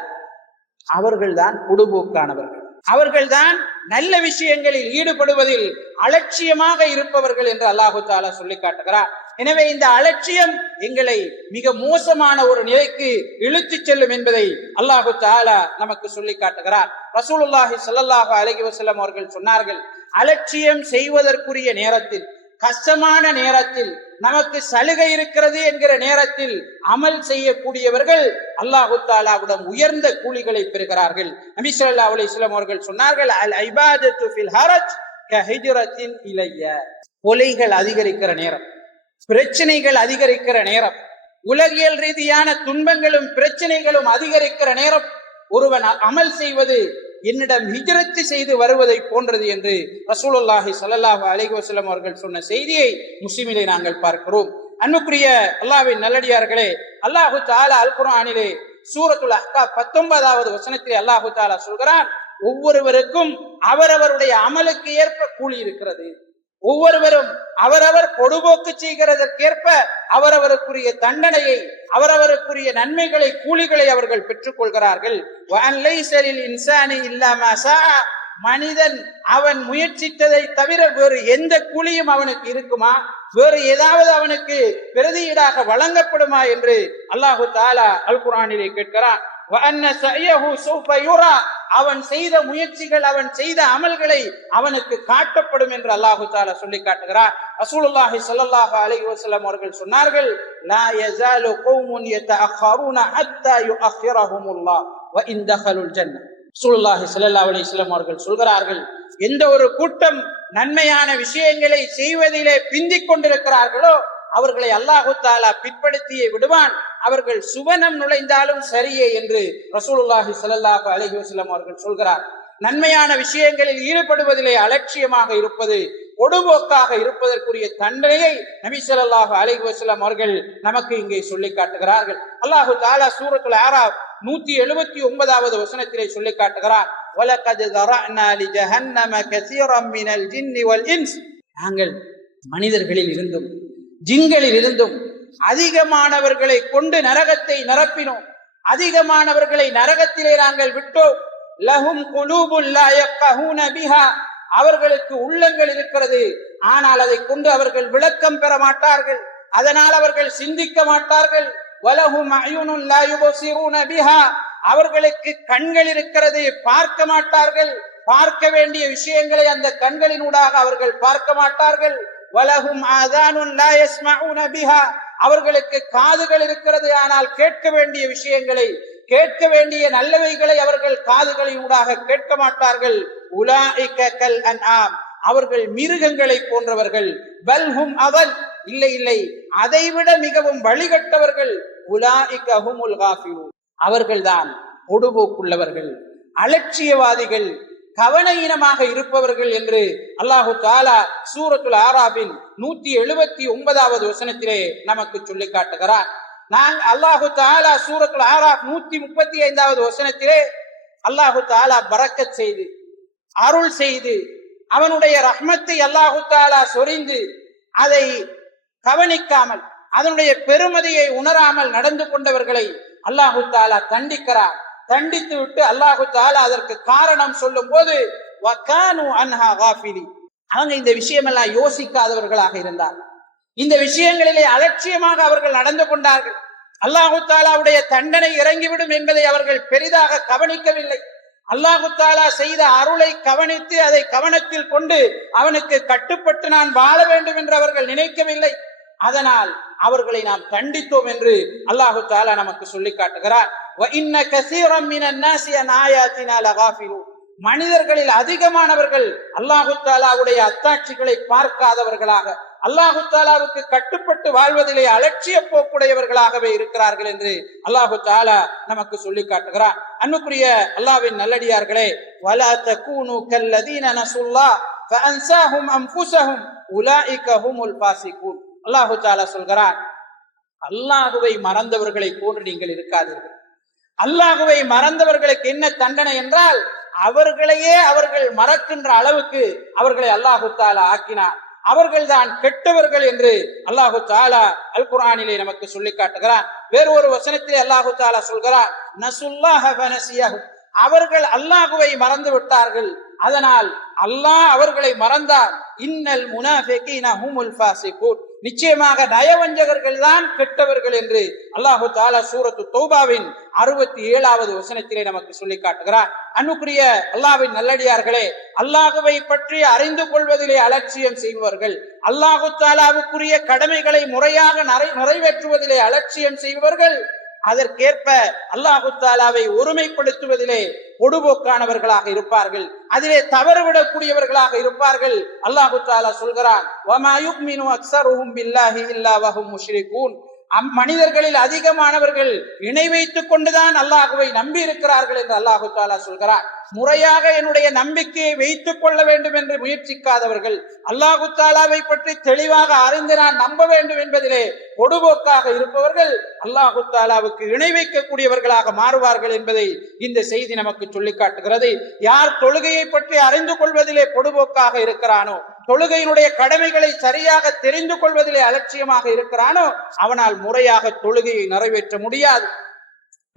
அவர்கள்தான் பொடுபோக்கானவர்கள். அவர்கள்தான் நல்ல விஷயங்களில் ஈடுபடுவதில் அலட்சியமாக இருப்பவர்கள் என்று அல்லாஹு தஆலா சொல்லி காட்டுகிறார். எனவே இந்த அலட்சியம் எங்களை மிக மோசமான ஒரு நிலைக்கு இழுத்துச் செல்லும் என்பதை அல்லாஹு தஆலா நமக்கு சொல்லி காட்டுகிறார். ரசூலுல்லாஹி ஸல்லல்லாஹு அலைஹி வஸல்லம் அவர்கள் சொன்னார்கள், அலட்சியம் செய்வதற்குரிய நேரத்தில், கஷ்டமான நேரத்தில், நமக்கு சலுகை இருக்கிறது என்கிற நேரத்தில் அமல் செய்யக்கூடியவர்கள் அல்லாஹு தஆலாவிடம் உயர்ந்த கூலிகளை பெறுகிறார்கள். நபி ஸல்லல்லாஹு அலைஹி வஸல்லம் அவர்கள் சொன்னார்கள், அல் இபாதத்து ஃபில் ஹரஜ் கஹிஜ்ரத்தின் இலைய. கொலைகள் அதிகரிக்கிற நேரம், பிரச்சனைகள் அதிகரிக்கிற நேரம், உலகியல் ரீதியான துன்பங்களும் பிரச்சனைகளும் அதிகரிக்கிற நேரம் ஒருவன் அமல் செய்வது என்னிடம் ஹிஜ்ரத் செய்து வருவதை போன்றது என்று ரசூலுல்லாஹி ஸல்லல்லாஹு அலைஹி வஸல்லம் அவர்கள் சொன்ன செய்தியை முஸ்லிமிலே நாங்கள் பார்க்கிறோம். அன்புக்குரிய அல்லாஹ்வின் நல்லடியார்களே, அல்லாஹு தஆலா அல் குர்ஆனிலே சூரத்துல் அஹ்காப் 19வது வசனத்திலே அல்லாஹு தஆலா சொல்கிறான், ஒவ்வொருவருக்கும் அவரவருடைய அமலுக்கு ஏற்ப கூலி இருக்கிறது. ஒவ்வொருவரும் அவரவர் பொடுபோக்கு செய்கிறதற்கேற்ப அவரவருக்குரிய தண்டனையை, அவரவருக்குரிய நன்மைகளை, கூலிகளை அவர்கள் பெற்றுக் கொள்கிறார்கள். மனிதன் அவன் முயற்சித்ததை தவிர வேறு எந்த கூலியும் அவனுக்கு இருக்குமா? வேறு ஏதாவது அவனுக்கு பிரதியீடாக வழங்கப்படுமா என்று அல்லாஹு தஆலா அல் குர்ஆனிலே கேட்கிறான். அவன் செய்த முயற்சிகள், அவன் செய்த அமல்களை அவனுக்கு காட்டப்படும் என்று அல்லாஹு தஆலா சொல்லி காட்டுகிறார். ரசூலுல்லாஹி ஸல்லல்லாஹு அலைஹி வஸல்லம் அவர்கள் சொன்னார்கள், லா யஸாலு கௌமுன் யதஅخرون ஹத்தா யுஅخرஹுமுல்லாஹ் வ இன் தഖலுல் ஜன்னah. ரசூலுல்லாஹி ஸல்லல்லாஹு அலைஹி வஸல்லம் அவர்கள் சொல்கிறார்கள், எந்த ஒரு கூட்டம் நன்மையான விஷயங்களை செய்வதிலே பிந்திக் கொண்டிருக்கிறார்களோ அவர்களை அல்லாஹு தஆலா பிற்படுத்தியே விடுவான். அவர்கள் சுவனம் நுழைந்தாலும் சரியே என்று ரசூலுல்லாஹி ஸல்லல்லாஹு அலைஹி வஸல்லம் அவர்கள் சொல்கிறார். நன்மையான விஷயங்களில் ஈடுபடுவதிலே அலட்சியமாக இருப்பது, பொடுபோக்காக இருப்பதற்குரிய தண்டனையை நபி ஸல்லல்லாஹு அலைஹி வஸல்லம் அவர்கள் நமக்கு இங்கே சொல்லி காட்டுகிறார்கள். அல்லாஹு தஆலா சூரத்துல் அராஃப் 179வது வசனத்திலே சொல்லி காட்டுகிறார், வலகத் ஸரஅனா லிஜஹன்னம கஸீரன் மினல் ஜின்னி வல் இன்ஸ். நாங்கள் மனிதர்களில் இருந்தும் ஜின்களில் இருந்தும் அதிகமானவர்களை கொண்டு நரகத்தை நிரப்பினோம். அதிகமானவர்களை நரகத்திலே நாங்கள் விட்டோம். லஹும் குலூபுன் லா யஃகஹூன பிஹா. அவர்களுக்கு உள்ளங்கள் இருக்கிறது, ஆனால் அதை கொண்டு அவர்கள் விளக்கம் பெற மாட்டார்கள், அதனால் அவர்கள் சிந்திக்க மாட்டார்கள். வலஹும் அயுனுன் லா யுபஸிரூன பிஹா. அவர்களுக்கு கண்கள் இருக்கிறது, பார்க்க மாட்டார்கள். பார்க்க வேண்டிய விஷயங்களை அந்த கண்களினூடாக அவர்கள் பார்க்க மாட்டார்கள். வலஹும் ஆதானுன் லா யஸ்மஊன பிஹா. அவர்களுக்கு காதுகள் இருக்கிறது, ஆனால் கேட்க வேண்டிய விஷயங்களை, கேட்க வேண்டிய நல்லவைகளை அவர்கள் காதுகளினூடாக கேட்க மாட்டார்கள். உலாயிக கல் அன்ஆம். அவர்கள் மிருகங்களை போன்றவர்கள். பல்ஹும் அவல். இல்லை இல்லை, அதைவிட மிகவும் வழிகட்டவர்கள். உலாயிக ஹுமுல் காஃபிரூன். அவர்கள்தான் பொடுபோக்குள்ளவர்கள், அலட்சியவாதிகள், கவனஈனமாக இருப்பவர்கள் என்று அல்லாஹு தஆலா சூரத்துல் ஆராஃபின் 179வது வசனத்திலே நமக்கு சொல்லி காட்டுகிறார். அல்லாஹு தஆலா சூரத்துல் ஆராஃப் 135வது வசனத்திலே அல்லாஹு தஆலா பரக்கத் செய்து, அருள் செய்து, அவனுடைய ரஹ்மத்தை அல்லாஹு தஆலா சொரிந்து அதை கவனிக்காமல், அதனுடைய பெருமதியை உணராமல் நடந்து கொண்டவர்களை அல்லாஹு தஆலா தண்டிக்கிறார். தண்டித்து விட்டு அல்லாஹு தஆலா அதற்கு காரணம் சொல்லும் போது வகானு அன்ஹா காஃபிலீன். அவங்க இந்த விஷயமெல்லாம் யோசிக்காதவர்களாக இருந்தார். இந்த விஷயங்களிலே அலட்சியமாக அவர்கள் நடந்து கொண்டார்கள். அல்லாஹு தஆலாவுடைய தண்டனை இறங்கிவிடும் என்பதை அவர்கள் பெரிதாக கவனிக்கவில்லை. அல்லாஹு தஆலா செய்த அருளை கவனித்து அதை கவனத்தில் கொண்டு அவனுக்கு கட்டுப்பட்டு நான் வாழ வேண்டும் என்று அவர்கள் நினைக்கவில்லை. அதனால் அவர்களை நாம் தண்டித்தோம் என்று அல்லாஹு தஆலா நமக்கு சொல்லி காட்டுகிறார். وَإِنَّ كَثِيرًا مِنَ النَّاسِ عَنْ آيَاتِنَا لَغَافِلُونَ. மனிதர்களில் அதிகமானவர்கள் அல்லாஹு தஆலாவுடைய அத்தாட்சிகளை பார்க்காதவர்களாக, அல்லாஹு தஆலாவுக்கு கட்டுப்பட்டு வாழ்வதிலே அலட்சிய போக்குடையவர்களாகவே இருக்கிறார்கள் என்று அல்லாஹு தஆலா நமக்கு சொல்லி காட்டுகிறார். அன்புக்குரிய அல்லாஹ்வின் நல்லடியார்களே, وَلَا تَكُونُوا كَالَّذِينَ نَسُوا اللَّهَ فَأَنسَاهُمْ أَنفُسَهُمْ أُولَئِكَ هُمُ الْفَاسِقُونَ. அல்லாஹு தஆலா சொல்கிறார், அல்லாஹுவை மறந்தவர்களை போன்று நீங்கள் இருக்காதீர்கள். அல்லாஹுவை மறந்தவர்களுக்கு என்ன தண்டனை என்றால், அவர்களையே அவர்கள் மறக்கின்ற அளவுக்கு அவர்களை அல்லாஹு தஆலா ஆக்கினார். அவர்கள்தான் கெட்டவர்கள் என்று அல்லாஹு தஆலா அல் குர்ஆனிலே நமக்கு சொல்லி காட்டுகிறார். வேறு ஒரு வசனத்திலே அல்லாஹு தஆலா சொல்கிறார், நசுல்லாஹ ஃபனசியஹு. அவர்கள் அல்லாஹுவை மறந்து விட்டார்கள். அதனால் அல்லாஹ் அவர்களை மறந்தார். இன்னல் முனாஃபிகீன ஹுமுல் ஃபாஸிகூன், நிச்சயமாக நயவஞ்சகர்கள் தான் கெட்டவர்கள் என்று அல்லாஹு தஆலா சூரத்து தௌபாவின் 67வது வசனத்திலே நமக்கு சொல்லி காட்டுகிறார். அன்புக்குரிய அல்லாஹ்வின் நல்லடியார்களே, அல்லாஹுவை பற்றி அறிந்து கொள்வதிலே அலட்சியம் செய்பவர்கள், அல்லாஹு தஆலாவுக்குரிய கடமைகளை முறையாக நிறைவேற்றுவதிலே அலட்சியம் செய்பவர்கள், அதற்கேற்ப அல்லாஹு தஆலாவை ஒருமைப்படுத்துவதிலே பொடுபோக்கானவர்களாக இருப்பார்கள், அதிலே தவறுவிடக்கூடியவர்களாக இருப்பார்கள். அல்லாஹு தஆலா சொல்கிறான், வமா யுக்மினு அக்ஸருஹும் பில்லாஹி இல்லா வஹும் முஷ்ரிகூன், மனிதர்களில் அதிகமானவர்கள் இணை வைத்துக் கொண்டுதான் அல்லாஹுவை நம்பி இருக்கிறார்கள் என்று அல்லாஹு தஆலா சொல்கிறார். முறையாக என்னுடைய நம்பிக்கையை வைத்துக் கொள்ள வேண்டும் என்று முயற்சிக்காதவர்கள், அல்லாஹு தஆலாவை பற்றி தெளிவாக அறிந்து நான் நம்ப வேண்டும் என்பதிலே பொடுபோக்காக இருப்பவர்கள் அல்லாஹு தஆலாவுக்கு இணை வைக்கக்கூடியவர்களாக மாறுவார்கள் என்பதை இந்த செய்தி நமக்கு சொல்லி காட்டுகிறது. யார் தொழுகையை பற்றி அறிந்து கொள்வதிலே பொடுபோக்காக இருக்கிறானோ, தொழுகையினுடைய கடமைகளை சரியாக தெரிந்து கொள்வதிலே அலட்சியமாக இருக்கிறானோ, அவனால் முறையாக தொழுகையை நிறைவேற்ற முடியாது.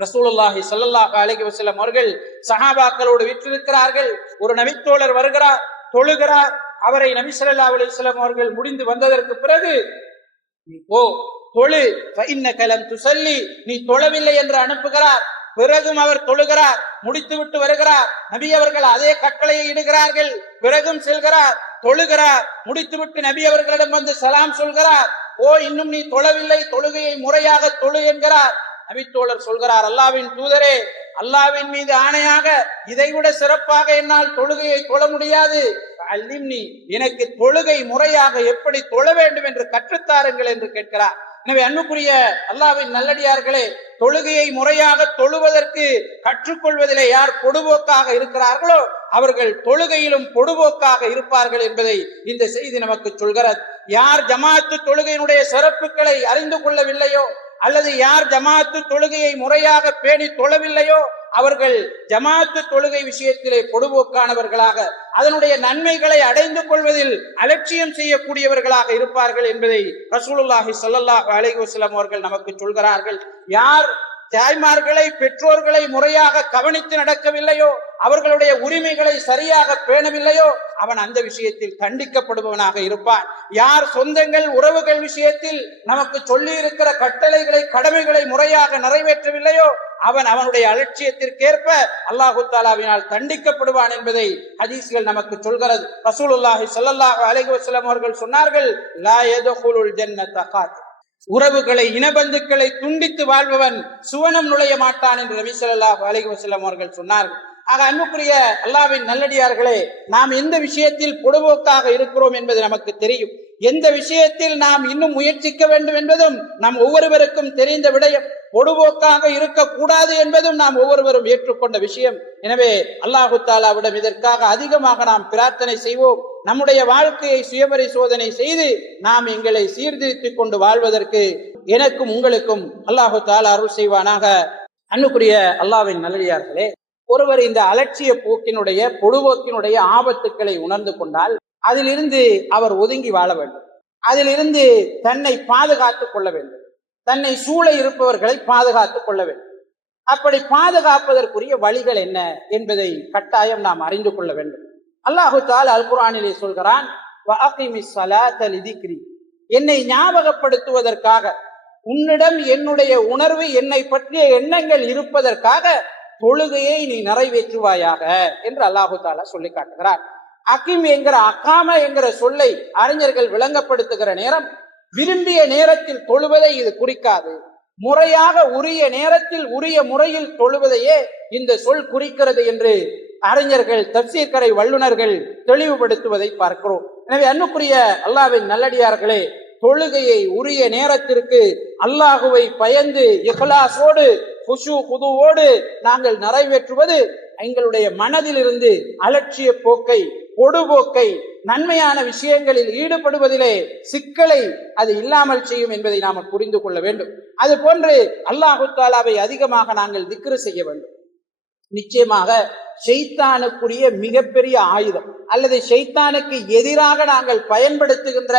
ரசூலுல்லாஹி ஸல்லல்லாஹு அலைஹி வஸல்லம் அவர்கள் சஹாபாக்களோடு விற்றிருக்கிறார்கள். ஒரு நபித்தோழர் வருகிறார், தொழுகிறார். அவரை நபி ஸல்லல்லாஹு அலைஹி வஸல்லம் அவர்கள் முடிந்து வந்ததற்கு பிறகு, ஓ தொழு, ஃபஇன்னக லம் துஸல்லி, நீ தொழவில்லை என்று அனுப்புகிறார். பிறகும் அவர் தொழுகிறார், முடித்துவிட்டு வருகிறார். நபி அவர்கள் அதே கட்டளையை இடுகிறார்கள். பிறகும் செல்கிறார், தொழுகிறார். முடித்துவிட்டு நபி அவர்களிடம் வந்து சலாம் சொல்கிறார். ஓ இன்னும் நீ தொழவில்லை, தொழுகையை முறையாக தொழு என்கிறார். நபித்தோழர் சொல்கிறார், அல்லாஹ்வின் தூதரே, அல்லாஹ்வின் மீது ஆணையாக இதைவிட சிறப்பாக என்னால் தொழுகையை தொழ முடியாது. அல்லிம்னி, எனக்கு தொழுகை முறையாக எப்படி தொழ வேண்டும் என்று கற்றுத்தாருங்கள் என்று கேட்கிறார். எனவே அன்புக்குரிய அல்லாஹ்வின் நல்லடியார்களே, தொழுகையை முறையாக தொழுவதற்கு கற்றுக்கொள்வதிலே யார் பொடுபோக்காக இருக்கிறார்களோ அவர்கள் தொழுகையிலும் பொடுபோக்காக இருப்பார்கள் என்பதை இந்த செய்தி நமக்கு சொல்கிறது. யார் ஜமாஅத்து தொழுகையினுடைய சிறப்புகளை அறிந்து கொள்ளவில்லையோ, அல்லது யார் ஜமாஅத்து தொழுகையை முறையாக பேணி தொழவில்லையோ, அவர்கள் ஜமாஅத்து தொழுகை விஷயத்திலே பொடுபோக்கானவர்களாக, அதனுடைய நன்மைகளை அடைந்து கொள்வதில் அலட்சியம் செய்யக்கூடியவர்களாக இருப்பார்கள் என்பதை ரசூலுல்லாஹி ஸல்லல்லாஹு அலைஹி வஸல்லம் அவர்கள் நமக்கு சொல்கிறார்கள். யார் தாய்மார்களை, பெற்றோர்களை முறையாக கவனித்து நடக்கவில்லையோ, அவர்களுடைய உரிமைகளை சரியாக பேணவில்லையோ, அவன் அந்த விஷயத்தில் தண்டிக்கப்படுபவனாக இருப்பான். யார் சொந்தங்கள், உறவுகள் விஷயத்தில் நமக்கு சொல்லி இருக்கிற கட்டளைகளை, கடமைகளை முறையாக நிறைவேற்றவில்லையோ, அவனுடைய அலட்சியத்திற்கேற்ப அல்லாஹு தஆலாவினால் தண்டிக்கப்படுவான் என்பதை ஹதீஸ்கள் நமக்கு சொல்கிறது. ரசூலுல்லாஹி ஸல்லல்லாஹு அலைஹி வஸல்லம் அவர்கள் சொன்னார்கள், லா யதுகுலுல் ஜன்னத காத், உறவுகளை, இனபந்துக்களை துண்டித்து வாழ்பவன் சுவனம் நுழைய மாட்டான் என்று நபி ஸல்லல்லாஹு அலைஹி வஸல்லம் அவர்கள் சொன்னார்கள். ஆக அன்புக்குரிய அல்லாஹ்வின் நல்லடியார்களே, நாம் எந்த விஷயத்தில் பொடுபோக்காக இருக்கிறோம் என்பது நமக்கு தெரியும். எந்த விஷயத்தில் நாம் இன்னும் முயற்சிக்க வேண்டும் என்பதும் நம் ஒவ்வொருவருக்கும் தெரிந்த விடயம். பொடுபோக்காக இருக்கக்கூடாது என்பதும் நாம் ஒவ்வொருவரும் ஏற்றுக்கொண்ட விஷயம். எனவே அல்லாஹு தஆலாவிடம் இதற்காக அதிகமாக நாம் பிரார்த்தனை செய்வோம். நம்முடைய வாழ்க்கையை சுயபரிசோதனை செய்து நாம் எங்களை சீர்திருத்திக் கொண்டு வாழ்வதற்கு எனக்கும் உங்களுக்கும் அல்லாஹு தஆலா அருள் செய்வானாக. அன்புக்குரிய அல்லாஹ்வின் நல்லடியார்களே, ஒருவர் இந்த அலட்சிய போக்கினுடைய, பொடுபோக்கினுடைய ஆபத்துக்களை உணர்ந்து கொண்டால் அதிலிருந்து அவர் ஒதுங்கி வாழ வேண்டும். அதிலிருந்து தன்னை பாதுகாத்துக் கொள்ள வேண்டும். தன்னை சூழ இருப்பவர்களை பாதுகாத்துக் கொள்ள வேண்டும். அப்படி பாதுகாப்பதற்குரிய வழிகள் என்ன என்பதை கட்டாயம் நாம் அறிந்து கொள்ள வேண்டும். அல்லாஹு தஆலா அல் குர்ஆனிலே சொல்கிறான், வஅகிமிஸ் ஸலாத லிதிக்ரி, என்னை ஞாபகப்படுத்துவதற்காக, உன்னிடம் என்னுடைய உணர்வு, என்னை பற்றிய எண்ணங்கள் இருப்பதற்காக தொழுகையை நீ நிறைவேற்றுவாயாக என்று அல்லாஹு தஆலா சொல்லி காட்டுகிறார். அகிம் என்கிற, அகாம என்கிற சொல்லை அறிஞர்கள் விளங்கப்படுத்துகிற நேரம், விரும்பிய நேரத்தில் தொழுவதை இது குறிக்காது. முறையாக உரிய நேரத்தில் உரிய முறையில் தொழுவதையே இந்த சொல் குறிக்கிறது என்று அறிஞர்கள், தஃப்சீர் கரை வல்லுநர்கள் தெளிவுபடுத்துவதை பார்க்கிறோம். எனவே அன்புக்குரிய அல்லாஹ்வின் நல்லடியார்களே, தொழுகையை உரிய நேரத்திற்கு அல்லாஹுவை பயந்து இஹ்லாஸோடு, குஷு குதுவோடு நாங்கள் நிறைவேற்றுவது எங்களுடைய மனதில் இருந்து அலட்சிய போக்கை, பொடுபோக்கை, நன்மையான விஷயங்களில் ஈடுபடுவதிலே சிக்கலை அது இல்லாமல் செய்யும் என்பதை நாம் புரிந்து கொள்ள வேண்டும். அது போன்று அல்லாஹு தஆலாவை அதிகமாக நாங்கள் திக்ரு செய்ய வேண்டும். நிச்சயமாக ஷைத்தானுக்குரிய மிகப்பெரிய ஆயுதம், அல்லது ஷைத்தானுக்கு எதிராக நாங்கள் பயன்படுத்துகின்ற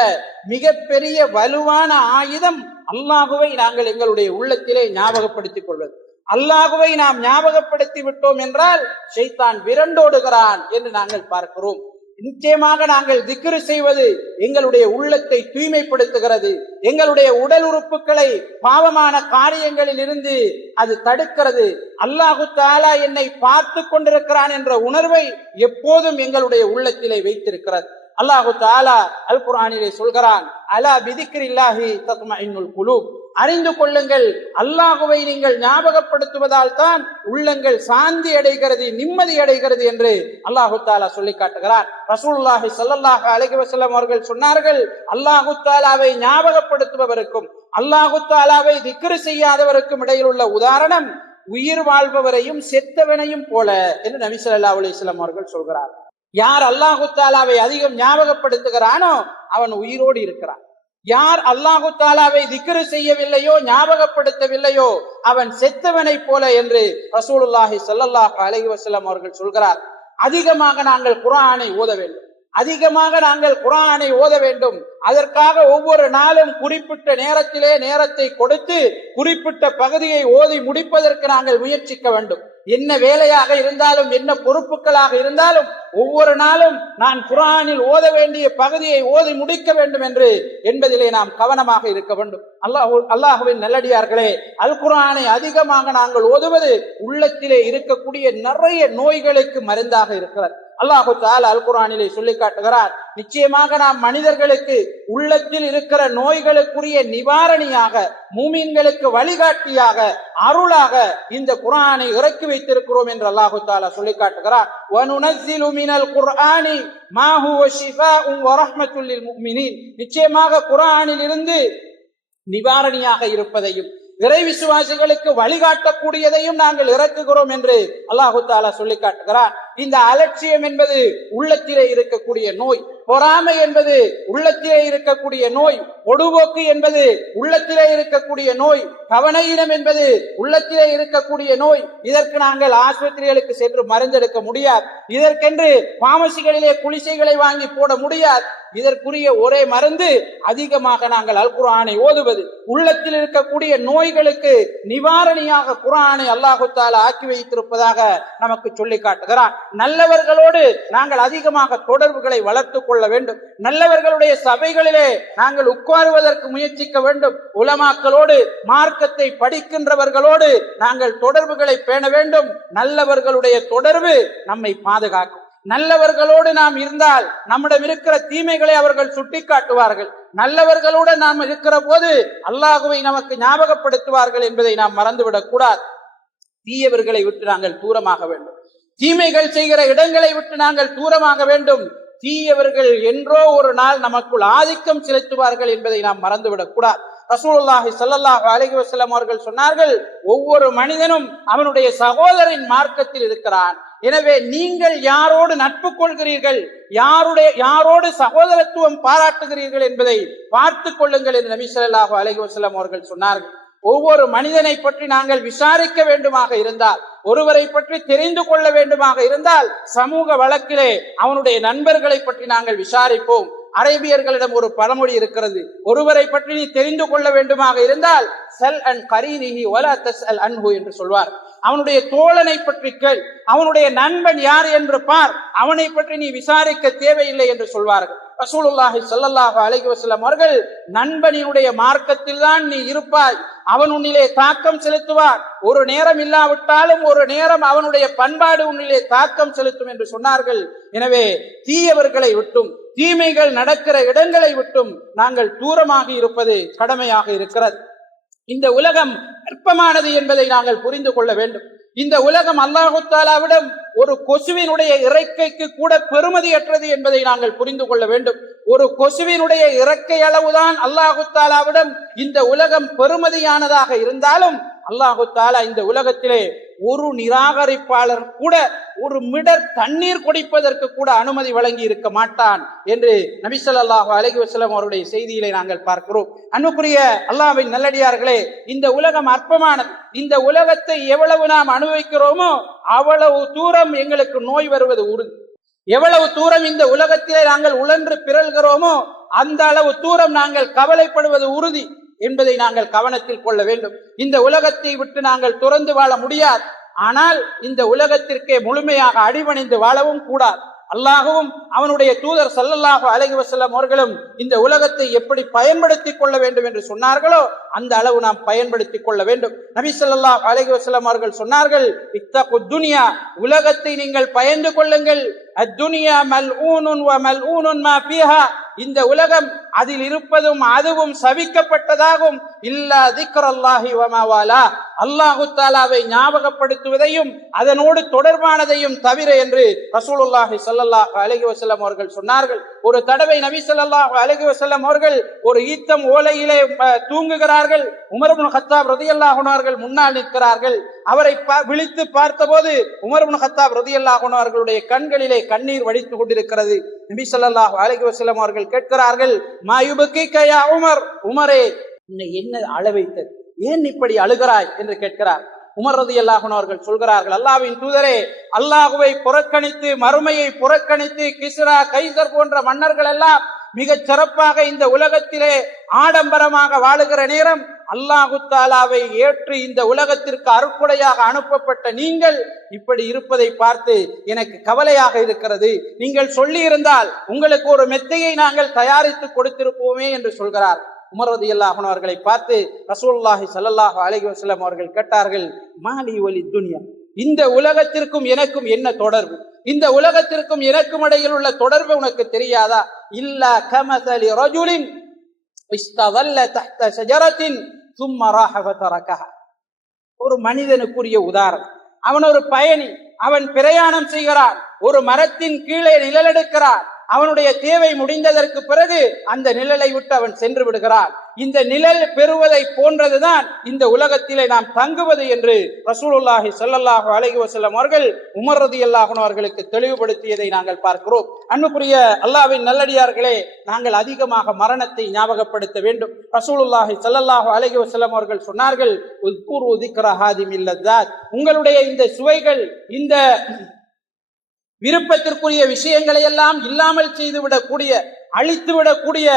மிகப்பெரிய வலுவான ஆயுதம் அல்லாஹுவை நாங்கள் எங்களுடைய உள்ளத்திலே ஞாபகப்படுத்திக் கொள்வது. அல்லாஹுவை நாம் ஞாபகப்படுத்தி விட்டோம் என்றால் ஷைத்தான் விரண்டோடுகிறான் என்று நாங்கள் பார்க்கிறோம். நிச்சயமாக நாங்கள் திக்ரு செய்வது எங்களுடைய உள்ளத்தை தூய்மைப்படுத்துகிறது, எங்களுடைய உடல் உறுப்புகளை பாவமான காரியங்களில் இருந்து அது தடுக்கிறது. அல்லாஹு தஆலா என்னை பார்த்து கொண்டிருக்கிறான் என்ற உணர்வை எப்போதும் எங்களுடைய உள்ளத்திலே வைத்திருக்கிறது. அல்லாஹு தஆலா அல் குர்ஆனிலே சொல்கிறான், அலா பிதிக்ரில்லாஹி தத்மஇன்னுல் குலூப், அறிந்து கொள்ளுங்கள், அல்லாஹுவை நீங்கள் ஞாபகப்படுத்துவதால் தான் உள்ளங்கள் சாந்தி அடைகிறது, நிம்மதி அடைகிறது என்று அல்லாஹு தஆலா சொல்லி காட்டுகிறார். ரசூலுல்லாஹி ஸல்லல்லாஹு அலைஹி வஸல்லம் அவர்கள் சொன்னார்கள், அல்லாஹு தஆலாவை ஞாபகப்படுத்துபவருக்கும் அல்லாஹு தஆலாவை திக்ரு செய்யாதவருக்கும் இடையில் உள்ள உதாரணம் உயிர் வாழ்பவரையும் செத்தவனையும் போல என்று நபி ஸல்லல்லாஹு அலைஹி வஸல்லம் அவர்கள் சொல்கிறார். யார் அல்லாஹு தஆலாவை அதிகம் ஞாபகப்படுத்துகிறானோ அவன் உயிரோடு இருக்கிறான். யார் அல்லாஹு தஆலாவை திக்ரு செய்யவில்லையோ, ஞாபகப்படுத்தவில்லையோ, அவன் செத்தவனை போல என்று ரசூலுல்லாஹி ஸல்லல்லாஹு அலைஹி வஸல்லம் அவர்கள் சொல்கிறார். அதிகமாக நாங்கள் குர்ஆனை ஓத வேண்டும், அதிகமாக நாங்கள் குர்ஆனை ஓத வேண்டும். அதற்காக ஒவ்வொரு நாளும் குறிப்பிட்ட நேரத்திலே நேரத்தை கொடுத்து குறிப்பிட்ட பகுதியை ஓதி முடிப்பதற்கு நாங்கள் முயற்சிக்க வேண்டும். என்ன வேலையாக இருந்தாலும், என்ன பொறுப்புகளாக இருந்தாலும் ஒவ்வொரு நாளும் நான் குர்ஆனில் ஓத வேண்டிய பகுதியை ஓதி முடிக்க வேண்டும் என்பதிலே நாம் கவனமாக இருக்க வேண்டும். அல்லாஹ்வின் நல்லடியார்களே, அல் குர்ஆனை அதிகமாக நாங்கள் ஓதுவது உள்ளத்திலே இருக்கக்கூடிய நிறைய நோய்களுக்கு மருந்தாக இருக்கிறது. அல்லாஹு தஆலா அல் குர்ஆனிலே சொல்லி காட்டுகிறார், நிச்சயமாக நாம் மனிதர்களுக்கு உள்ளத்தில் இருக்கிற நோய்களுக்குரிய நிவாரணியாக, மூமின்களுக்கு வழிகாட்டியாக, அருளாக இந்த குர்ஆனை இறக்கி வைத்திருக்கிறோம் என்று அல்லாஹு தஆலா சொல்லி காட்டுகிறார். வனுனஸ்ஸிலு மினல் குர்ஆனி மா ஹுவ ஷிஃபாஉன் வ ரஹ்மத்துல் லில் முஃமினீன், நிச்சயமாக குர்ஆனில் இருந்து நிவாரணியாக இருப்பதையும் இறை விசுவாசிகளுக்கு வழிகாட்டக்கூடியதையும் நாங்கள் இறக்குகிறோம் என்று அல்லாஹு தஆலா சொல்லி காட்டுகிறார். இந்த அலட்சியம் என்பது உள்ளத்திலே இருக்கக்கூடிய நோய், பொறாமை என்பது உள்ளத்திலே இருக்கக்கூடிய நோய், பொடுபோக்கு என்பது உள்ளத்திலே இருக்கக்கூடிய நோய், கவனையினம் என்பது உள்ளத்திலே இருக்கக்கூடிய நோய். இதற்கு நாங்கள் ஆஸ்பத்திரிகளுக்கு சென்று மருந்தெடுக்க முடியாது, இதற்கென்று பாமசிகளிலே குளிசைகளை வாங்கி போட முடியாது. இதற்குரிய ஒரே மருந்து அதிகமாக நாங்கள் அல் குர்ஆனை ஓதுவது. உள்ளத்தில் இருக்கக்கூடிய நோய்களுக்கு நிவாரணியாக குர்ஆனை அல்லாஹு தஆலா ஆக்கி வைத்திருப்பதாக நமக்கு சொல்லி காட்டுகிறார். நல்லவர்களோடு நாங்கள் அதிகமாக தொடர்புகளை வளர்த்துக் கொள்ள வேண்டும். நல்லவர்களுடைய சபைகளிலே நாங்கள் உட்காருவதற்கு முயற்சிக்க வேண்டும். உலமாக்களோடு, மார்க்கத்தை படிக்கின்றவர்களோடு நாங்கள் தொடர்புகளை பேண வேண்டும். நல்லவர்களுடைய தொடர்பு நம்மை பாதுகாக்கும். நல்லவர்களோடு நாம் இருந்தால் நம்மிடம் இருக்கிற தீமைகளை அவர்கள் சுட்டி காட்டுவார்கள். நல்லவர்களோடு நாம் இருக்கிற போது அல்லாஹுவை நமக்கு ஞாபகப்படுத்துவார்கள் என்பதை நாம் மறந்துவிடக் கூடாது. தீயவர்களை விட்டு நாங்கள் தூரமாக வேண்டும். தீமைகள் செய்கிற இடங்களை விட்டு நாங்கள் தூரமாக வேண்டும். தீயவர்கள் என்றோ ஒரு நாள் நமக்குள் ஆதிக்கம் செலுத்துவார்கள் என்பதை நாம் மறந்துவிடக் கூடாது. ரசூலுல்லாஹி ஸல்லல்லாஹு அலைஹி வஸல்லம் அவர்கள் சொன்னார்கள், ஒவ்வொரு மனிதனும் அவனுடைய சகோதரின் மார்க்கத்தில் இருக்கிறான். எனவே நீங்கள் யாரோடு நட்பு கொள்கிறீர்கள், யாரோடு சகோதரத்துவம் பாராட்டுகிறீர்கள் என்பதை பார்த்துக் கொள்ளுங்கள் என்று நபி ஸல்லல்லாஹு அலைஹி வஸல்லம் அவர்கள் சொன்னார்கள். ஒவ்வொரு மனிதனை பற்றி நாங்கள் விசாரிக்க வேண்டுமாக இருந்தால், ஒருவரை பற்றி தெரிந்து கொள்ள வேண்டுமாக இருந்தால், சமூக வழக்கிலே அவனுடைய நண்பர்களை பற்றி நாங்கள் விசாரிப்போம். அரேபியர்களிடம் ஒரு பழமொழி இருக்கிறது, ஒருவரை பற்றி நீ தெரிந்து கொள்ள வேண்டுமாக இருந்தால் சல் அன் கரீனிஹி வலா தஸ்அல் அன்ஹு என்று சொல்வார். அவனுடைய தோழனை பற்றி கேள், அவனுடைய நண்பன் யார் என்று பார், அவனை பற்றி நீ விசாரிக்க தேவையில்லை என்று சொல்வார்கள். ரசூலுல்லாஹி ஸல்லல்லாஹு அலைஹி வஸல்லம் அவர்கள், நண்பனினுடைய மார்க்கத்தில் தான் நீ இருப்பாய், அவன் உன்னிலே தாக்கம் செலுத்துவார். ஒரு நேரம் இல்லாவிட்டாலும் ஒரு நேரம் அவனுடைய பண்பாடு உன்னிலே தாக்கம் செலுத்தும் என்று சொன்னார்கள். எனவே தீயவர்களை விட்டும், தீமைகள் நடக்கிற இடங்களை விட்டும் நாங்கள் தூரமாக இருப்பது கடமையாக இருக்கிறது. இந்த உலகம் அற்பமானது என்பதை நாங்கள் புரிந்து கொள்ள வேண்டும். இந்த உலகம் அல்லாஹு தஆலாவிடம் ஒரு கொசுவினுடைய இறக்கைக்கு கூட பெருமதியற்றது என்பதை நாங்கள் புரிந்து கொள்ள வேண்டும். ஒரு கொசுவினுடைய இறக்கை அளவுதான் அல்லாஹு தஆலாவிடம் இந்த உலகம் பெருமதியானதாக இருந்தாலும், அல்லாஹு தஆலா இந்த உலகத்திலே ஒரு நிராகரிப்பாளர் கூட ஒரு மிடர் தண்ணீர் குடிப்பதற்கு கூட அனுமதி வழங்கி இருக்க மாட்டான் என்று நபி ஸல்லல்லாஹு அலைஹி வஸல்லம் அவருடைய செய்தியிலே நாங்கள் பார்க்கிறோம். அன்புக்குரிய அல்லாஹ்வின் நல்லடியார்களே, இந்த உலகம் அற்பமானது. இந்த உலகத்தை எவ்வளவு நாம் அனுபவிக்கிறோமோ அவ்வளவு தூரம் எங்களுக்கு நோய் வருவது உறுதி. எவ்வளவு தூரம் இந்த உலகத்திலே நாங்கள் உழன்று பிறழ்கிறோமோ அந்த அளவு தூரம் நாங்கள் கவலைப்படுவது உறுதி. என்பதை நாங்கள் கவனத்தில் கொள்ள வேண்டும். இந்த உலகத்தை விட்டு நாங்கள் துறந்து வாழ முடியாது. ஆனால் இந்த உலகத்திற்கே முழுமையாக அடிபணிந்து வாழவும் கூடாது. அல்லாஹ்வும் அவனுடைய தூதர் ஸல்லல்லாஹு அலைஹி வஸல்லம் அவர்களும் இந்த உலகத்தை எப்படி பயன்படுத்திக் கொள்ள வேண்டும் என்று சொன்னார்களோ அந்த அளவு நாம் பயன்படுத்திக் கொள்ள வேண்டும். நபி ஸல்லல்லாஹு அலைஹி வஸல்லம் அவர்கள் சொன்னார்கள், இத்தகுத் துன்யா, உலகத்தை நீங்கள் பயந்து கொள்ளுங்கள். அத்துன்யா மல்ஊனுன் வ மல்ஊனுன் மா ஃபீஹா, இந்த உலகம் அதில் இருப்பதும் அதுவும் சபிக்கப்பட்டதாகும். இல்லா திக்ரல்லாஹி வ மா வாலா, அல்லாஹு தஆலாவை ஞாபகப்படுத்துவதையும் அதனோடு தொடர்பானதையும் தவிர என்று ரசூலுல்லாஹி ஸல்லல்லாஹு அலைஹி வஸல்லம் அவர்கள் சொன்னார்கள். ஒரு தடவை நபி ஸல்லல்லாஹு அலைஹி வஸல்லம் அவர்கள் ஒரு ஈத்தம் ஓலையிலே தூங்குகிறார்கள். உமர் இப்னு கத்தாப் ரலியல்லாஹு அன்ஹு அவர்கள் முன்னால் நிற்கிறார்கள். அவரை விழித்து பார்த்தபோது உமர் இப்னு கத்தாப் ரலியல்லாஹு அன்ஹு அவர்களுடைய கண்களிலே கண்ணீர் வடித்து கொண்டிருக்கிறது. நபி ஸல்லல்லாஹு அலைஹி வஸல்லம் அவர்கள் கேட்கிறார்கள், மா யுபகிக யா உமர், உமரே உன்னை என்ன அழ வைத்தது, ஏன் இப்படி அழுகிறாய் என்று கேட்கிறார். உமர் ரலியல்லாஹு அன்ஹு அவர்கள் சொல்கிறார்கள், அல்லாஹ்வின் தூதரே, அல்லாஹ்வை புறக்கணித்து மறுமையை புறக்கணித்து கிஸ்ரா கைசர் போன்ற மன்னர்கள் எல்லாம் மிக சிறப்பாக இந்த உலகத்திலே ஆடம்பரமாக வாழுகிற நேரம் அல்லாஹு தஆலாவை ஏற்று இந்த உலகத்திற்கு அருட்கொடையாக அனுப்பப்பட்ட நீங்கள் இப்படி இருப்பதை பார்த்து எனக்கு கவலையாக இருக்கிறது. நீங்கள் சொல்லி இருந்தால் உங்களுக்கு ஒரு மெத்தையை நாங்கள் தயாரித்து கொடுத்திருப்போமே என்று சொல்கிறார். உமர் ரலியல்லாஹு அன்ஹு அவர்களை பார்த்து ரசூலுல்லாஹி ஸல்லல்லாஹு அலைஹி வஸல்லம் அவர்கள் கேட்டார்கள், மாலி வலி துன்யா, இந்த உலகத்திற்கும் எனக்கும் என்ன தொடர்பு? இந்த உலகத்திற்கும் எனக்கும் இடையில் உள்ள தொடர்பு உனக்கு தெரியாதா? இல்லா கமஸலி ரஜுலின் இஸ்ததல்ல தஹ்த ஷஜரத்தின் சும்ம ராஹ ஃபதரகஹா. ஒரு மனிதனுக்குரிய உதாரணம், அவன் ஒரு பயணி, அவன் பிரயாணம் செய்கிறான், ஒரு மரத்தின் கீழே நிழலெடுக்கிறான். அவனுடைய தேவை முடிந்ததற்கு பிறகு அந்த நிழலை விட்டு அவன் சென்று விடுகிறான். இந்த நிழல் பெறுவதை போன்றதுதான் இந்த உலகத்திலே நாம் தங்குவது என்று ரசூலுல்லாஹி ஸல்லல்லாஹு அலைஹி வஸல்லம் அவர்கள் உமர் ரலியல்லாஹு அன்ஹு அவர்களுக்கு தெளிவுபடுத்தியதை நாங்கள் பார்க்கிறோம். அன்புக்குரிய அல்லாஹ்வின் நல்லடியார்களே, நாங்கள் அதிகமாக மரணத்தை ஞாபகப்படுத்த வேண்டும். ரசூலுல்லாஹி ஸல்லல்லாஹு அலைஹி வஸல்லம் அவர்கள் சொன்னார்கள், உஸ்குரு திக்ர ஹாதிமில் லஸ்ஸாத், உங்களுடைய இந்த சுவைகள், இந்த விருப்பத்திற்குரிய விஷயங்களை எல்லாம் இல்லாமல் செய்துவிடக்கூடிய, அழித்துவிடக்கூடிய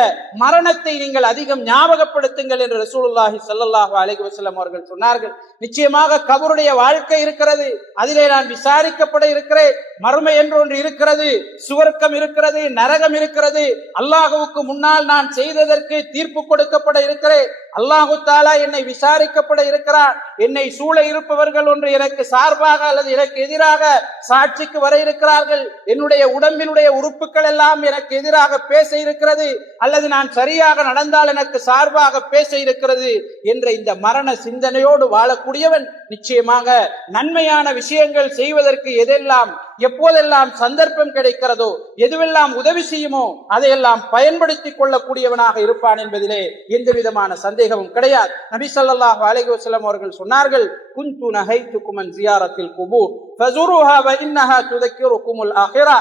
மரணத்தை நீங்கள் அதிகம் ஞாபகப்படுத்துங்கள் என்று ரசூலுல்லாஹி ஸல்லல்லாஹு அலைஹி வஸல்லம் அவர்கள் சொன்னார்கள். நிச்சயமாக கபருடைய வாழ்க்கை இருக்கிறது, அதிலே நான் விசாரிக்கப்பட இருக்கிறேன். மறுமை என்று ஒன்று இருக்கிறது, சுவர்க்கம் இருக்கிறது, நரகம் இருக்கிறது. அல்லாஹ்வுக்கு முன்னால் நான் செய்ததற்கு தீர்ப்பு கொடுக்கப்பட இருக்கிறேன். அல்லாஹு தஆலா என்னை விசாரிக்கப்பட இருக்கிறார். என்னை சூழ இருப்பவர்கள் ஒன்று எனக்கு சார்பாக அல்லது எனக்கு எதிராக சாட்சிக்கு வர இருக்கிறார்கள். என்னுடைய உடம்பினுடைய உறுப்புகள் எல்லாம் எனக்கு எதிராக பேச இருக்கிறது, அல்லது நான் சரியாக நடந்தால் எனக்கு சார்பாக பேச இருக்கிறது என்ற இந்த மரண சிந்தனையோடு வாழக்கூடியவன் நிச்சயமாக நன்மையான விஷயங்கள் செய்வதற்கு எதெல்லாம் எப்போதெல்லாம் சந்தர்ப்பம் கிடைக்கிறதோ, எதுவெல்லாம் உதவி செய்யுமோ அதையெல்லாம் பயன்படுத்திக் கொள்ளக்கூடியவனாக இருப்பான் என்பதிலே எந்த விதமான சந்தேகமும் கிடையாது. நபி ஸல்லல்லாஹு அலைஹி வஸல்லம் அவர்கள் சொன்னார்கள், குன்து நஹைதுக்கும் அன் ஜியாரத்தில் குபூர் ஃபஸுருஹா வ இன்னஹா துதக்கிருக்குமுல் ஆகிரா,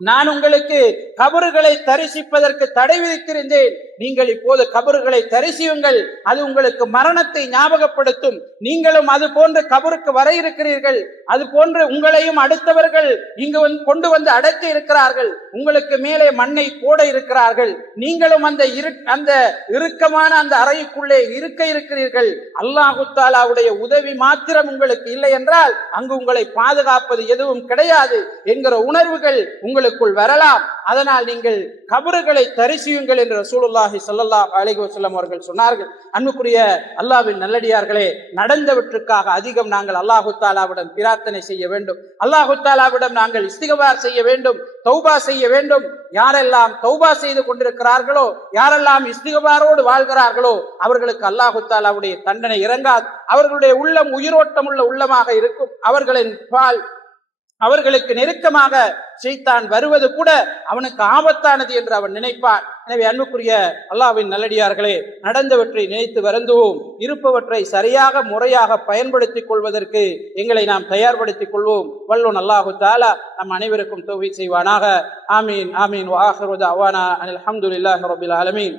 நான் உங்களுக்கு கபறுகளை தரிசிப்பதற்கு தடை விதித்திருந்தேன், நீங்கள் இப்போது கபறுகளை தரிசியுங்கள், அது உங்களுக்கு மரணத்தை ஞாபகப்படுத்தும். நீங்களும் அது போன்று கபருக்கு வர இருக்கிறீர்கள், அது போன்று உங்களையும் அடுத்தவர்கள் இங்கு கொண்டு வந்து அடக்க இருக்கிறார்கள், உங்களுக்கு மேலே மண்ணை போட இருக்கிறார்கள், நீங்களும் அந்த இறுக்கமான அந்த அறைக்குள்ளே இருக்க இருக்கிறீர்கள். அல்லாஹு தஆலாவுடைய உதவி மாத்திரம் உங்களுக்கு இல்லை என்றால் அங்கு உங்களை பாதுகாப்பது எதுவும் கிடையாது என்கிற உணர்வுகள் உங்களுக்கு வரலாம். அதனால் நீங்கள் கபறுகளை தரிசியுங்கள் என்று ரசூலுல்லாஹி ஸல்லல்லாஹு அலைஹி வஸல்லம் அவர்கள் சொன்னார்கள். அன்புக்குரிய அல்லாஹ்வின் நல்லடியார்களே, நடந்தவற்றுக்காக அதிகம் நாங்கள் அல்லாஹு தஆலாவிடம் பிரார்த்தனை செய்ய வேண்டும். அல்லாஹு தஆலாவிடம் நாங்கள் இஸ்திக்பார் செய்ய வேண்டும், தௌபா செய்ய வேண்டும். யாரெல்லாம் தௌபா செய்து கொண்டிருக்கிறார்களோ, யாரெல்லாம் இஸ்திக்பாரோடு வாழ்கிறார்களோ அவர்களுக்கு அல்லாஹு தஆலாவுடைய தண்டனை இறங்காது. அவர்களுடைய உள்ளம் உயிரோட்டம் உள்ள உள்ளமாக இருக்கும். அவர்களின் பால் அவர்களுக்கு நெருக்கமாக ஷைத்தான் வருவது கூட அவனுக்கு ஆபத்தானது என்று அவன் நினைப்பான். எனவே அன்புக்குரிய அல்லாஹ்வின் நல்லடியார்களே, நடந்தவற்றை நினைத்து வருந்துவோம், இருப்பவற்றை சரியாக முறையாக பயன்படுத்திக் கொள்வதற்கு எங்களை நாம் தயார்படுத்திக் கொள்வோம். வல்லோன் அல்லாஹு தஆலா நம் அனைவருக்கும் தௌஃபீக் செய்வானாக. ஆமீன் ஆமீன். வ ஆகிரு தஅவானா அனில் ஹம்துலில்லாஹி ரப்பில் ஆலமீன்.